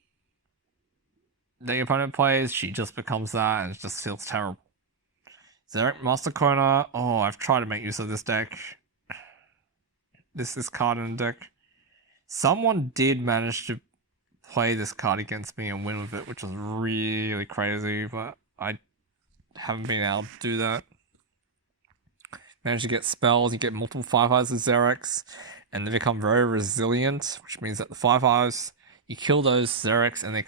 that your opponent plays, she just becomes that, and it just feels terrible. Xeric Master Corner. Oh, I've tried to make use of this deck. This card in the deck. Someone did manage to play this card against me and win with it, which was really crazy, but I haven't been able to do that. Managed to get spells, you get multiple 5/5s with Xerics, and they become very resilient, which means that the 5/5s, you kill those Xerics and they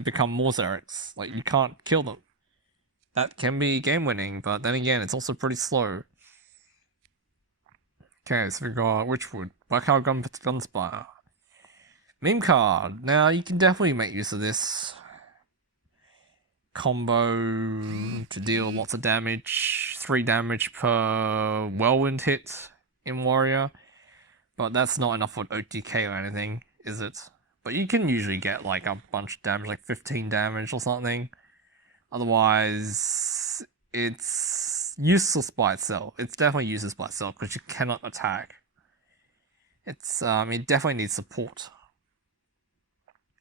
become more Xerics. Like, you can't kill them. That can be game winning, but then again, it's also pretty slow. Okay, so we got Witchwood, Blackout Gunspire. Meme card. Now, you can definitely make use of this combo to deal lots of damage. 3 damage per Whirlwind hit in Warrior. But that's not enough for OTK or anything, is it? But you can usually get like a bunch of damage, like 15 damage or something. Otherwise, it's useless by itself. It's definitely useless by itself because you cannot attack. It definitely needs support.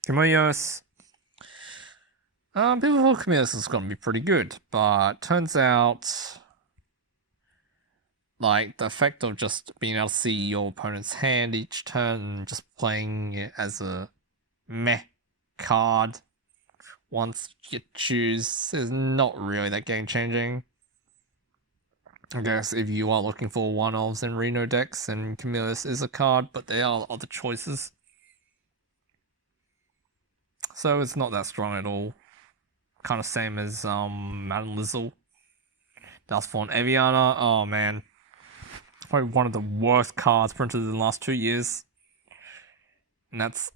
Camillos. People thought Camillos is going to be pretty good, but turns out, like, the effect of just being able to see your opponent's hand each turn and just playing it as a meh card once you choose is not really that game changing. I guess if you are looking for one-offs in Reno decks, then Camillus is a card, but there are other choices. So it's not that strong at all. Kind of same as Madden Lizzle. Dustfawn Eviana, oh man. Probably one of the worst cards printed in the last 2 years. And that's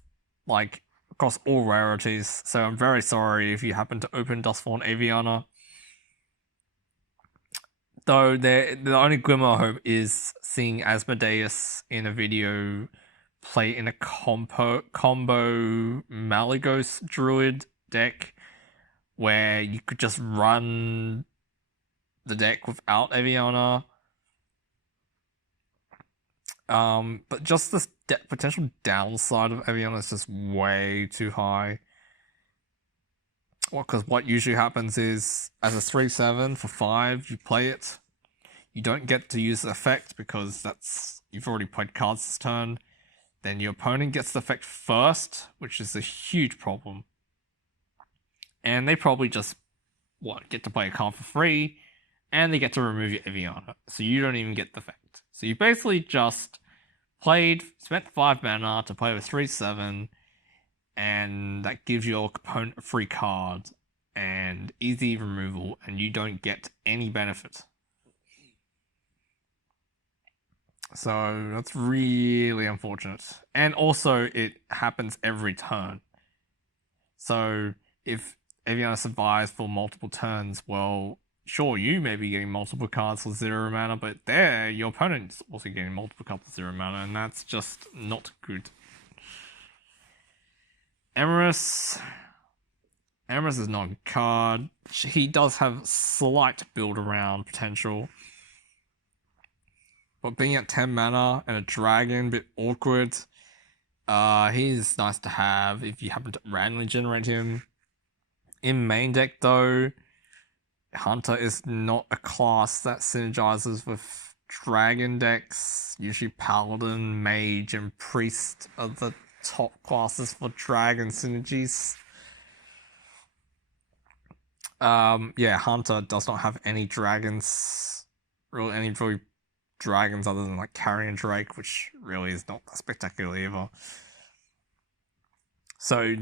like across all rarities. So I'm very sorry if you happen to open Dustfawn Aviana. Though the only glimmer of hope is seeing Asmodeus in a video play in a combo Malygos Druid deck where you could just run the deck without Aviana. But just this potential downside of Aviana is just way too high. Well, because what usually happens is, as a 3/7 for 5, you play it. You don't get to use the effect because that's you've already played cards this turn, then your opponent gets the effect first, which is a huge problem. And they probably just, get to play a card for free, and they get to remove your Eviana. So you don't even get the effect. So you basically just spent 5 mana to play with 3/7, and that gives your opponent a free card and easy removal, and you don't get any benefit. So that's really unfortunate. And also, it happens every turn. So if Eviana survives for multiple turns, well, sure, you may be getting multiple cards for 0 mana, but your opponent's also getting multiple cards for 0 mana, and that's just not good. Emrys is not a good card. He does have slight build around potential. But being at 10 mana and a dragon, a bit awkward. He's nice to have if you happen to randomly generate him. In main deck, though, Hunter is not a class that synergizes with dragon decks. Usually Paladin, Mage, and Priest are the top classes for dragon synergies. Hunter does not have any dragons, any dragons other than like Carrion Drake, which really is not that spectacular either. So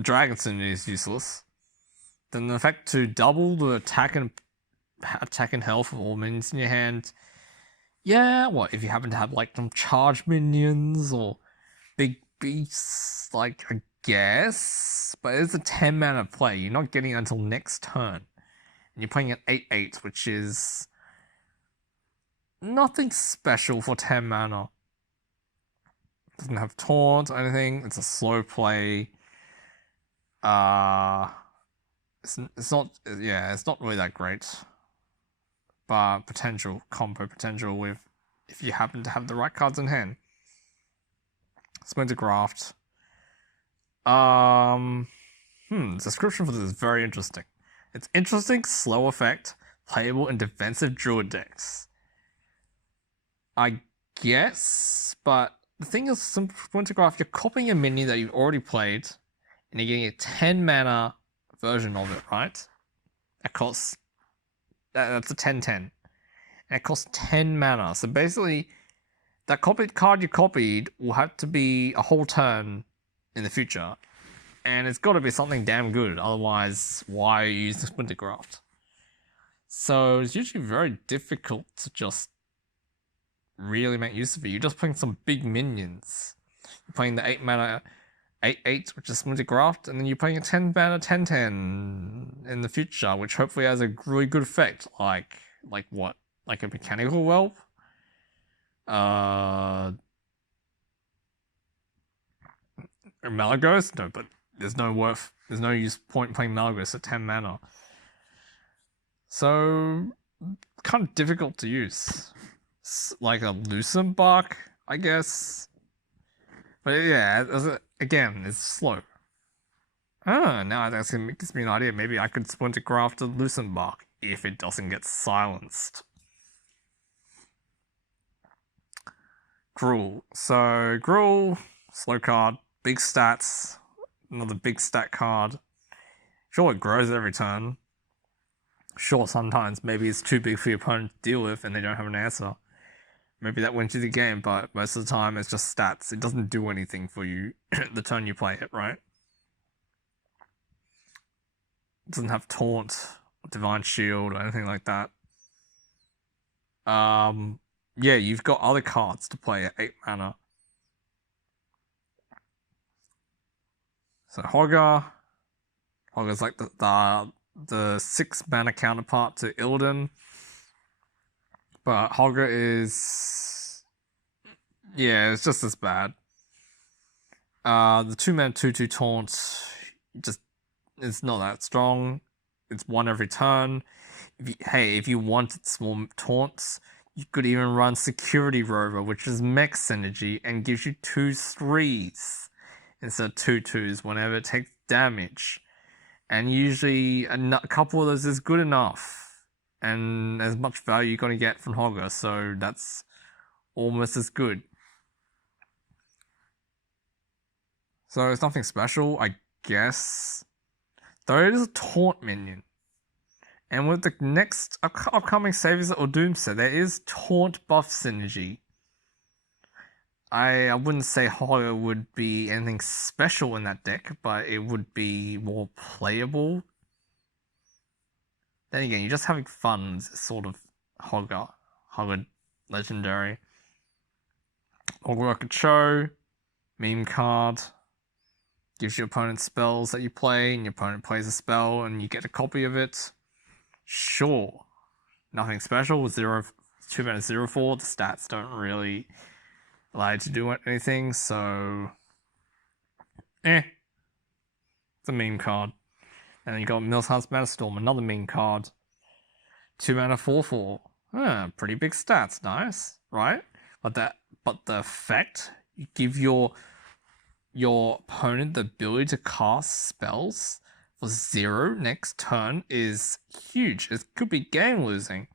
dragon synergy is useless. Then the effect to double the attack and health of all minions in your hand. Yeah, if you happen to have like some charge minions or big beasts, like I guess. But it's a 10 mana play. You're not getting it until next turn. And you're playing at 8/8, which is nothing special for 10 mana. Doesn't have taunt or anything. It's a slow play. It's not really that great. But combo potential with if you happen to have the right cards in hand. Splinter Graft. The description for this is very interesting. It's interesting, slow effect, playable in defensive druid decks. I guess, but the thing is, Splinter Graft, you're copying a minion that you've already played, and you're getting a 10 mana version of it, right? That's a 10/10. And it costs 10 mana. So basically, that card you copied will have to be a whole turn in the future. And it's got to be something damn good. Otherwise, why use the Splinter Graft? So it's usually very difficult to just really make use of it. You're just playing some big minions. You're playing the 8 mana 8/8, which is Splinter Graft, and then you're playing a 10 mana 10/10 in the future, which hopefully has a really good effect. Like what? Like a mechanical whelp? Malagos? No, but there's no point playing Malagos at 10 mana. So kind of difficult to use. Like a Loosen Bark, I guess. But yeah, again, it's slow. Now that gives me an idea. Maybe I could Splinter Graft a Loosen Bark if it doesn't get silenced. Gruul. So Gruul, slow card, big stats, another big stat card. Sure, it grows every turn. Sure, sometimes maybe it's too big for your opponent to deal with and they don't have an answer. Maybe that wins you the game, but most of the time it's just stats. It doesn't do anything for you the turn you play it, right? It doesn't have taunt, divine shield, or anything like that. You've got other cards to play at 8 mana. So Hoggar's like the 6 mana counterpart to Uldum. But Hoggar is... it's just as bad. The 2 mana 2/2 taunt it's not that strong. It's 1 every turn. If you wanted small taunts, you could even run Security Rover, which is mech synergy and gives you 2 3s instead of 2 2s whenever it takes damage. And usually a couple of those is good enough. And as much value you're going to get from Hoggar, so that's almost as good. So it's nothing special, I guess. Though it is a taunt minion. And with the next upcoming Saviors of Uldum set, there is taunt buff synergy. I wouldn't say Horror would be anything special in that deck, but it would be more playable. Then again, you're just having fun, sort of Hogger Legendary. Hogger Cho, meme card, gives your opponent spells that you play, and your opponent plays a spell, and you get a copy of it. Sure, nothing special with 2 mana 0/4. The stats don't really allow you to do anything, so it's a meme card. And then you got Milhouse's Metastorm, another meme card. 2 mana 4/4. Pretty big stats, nice, right? But the effect, you give your opponent the ability to cast spells for 0 next turn is huge. It could be game losing.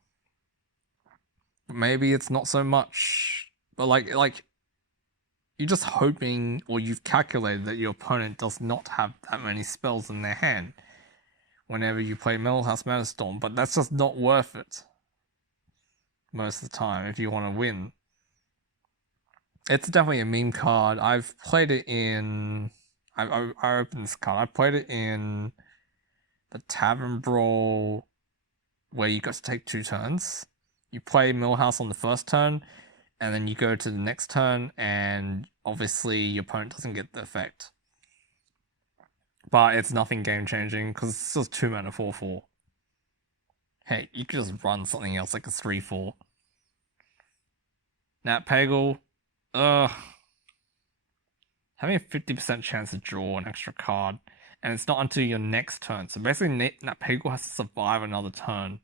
But maybe it's not so much. But like you're just hoping, or you've calculated that your opponent does not have that many spells in their hand whenever you play Metalhouse Metastorm, but that's just not worth it most of the time if you want to win. It's definitely a meme card. I've played it in... I opened this card. I played it in the Tavern Brawl where you got to take 2 turns. You play Millhouse on the first turn, and then you go to the next turn, and obviously your opponent doesn't get the effect. But it's nothing game-changing, because it's just 2 mana 4/4. Hey, you could just run something else like a 3/4. Nat Pagel, having a 50% chance to draw an extra card, and it's not until your next turn. So basically, Nat Pagel has to survive another turn.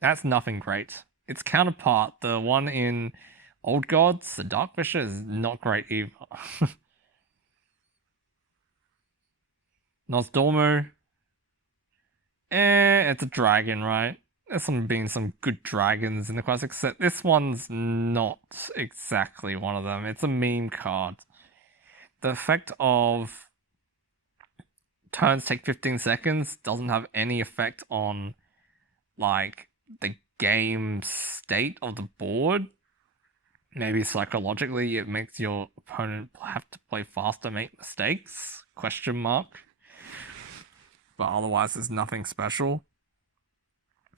That's nothing great. Its counterpart, the one in Old Gods, the Dark Fisher, is not great either. Nosdormu, it's a dragon, right? There's been some good dragons in the classic set. This one's not exactly one of them. It's a meme card. The effect of turns take 15 seconds doesn't have any effect on, like, the game state of the board. Maybe psychologically it makes your opponent have to play faster, make mistakes, ? But otherwise there's nothing special.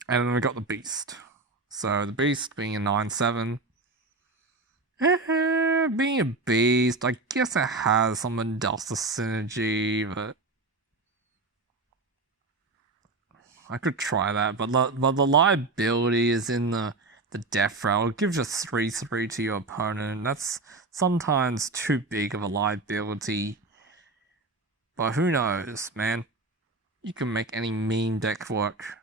And then we got the Beast. So the Beast being a 9/7. Being a Beast, I guess it has some Industrial synergy, but I could try that. But the liability is in the death rattle. It gives just 3/3 to your opponent. That's sometimes too big of a liability. But who knows, man? You can make any meme deck work.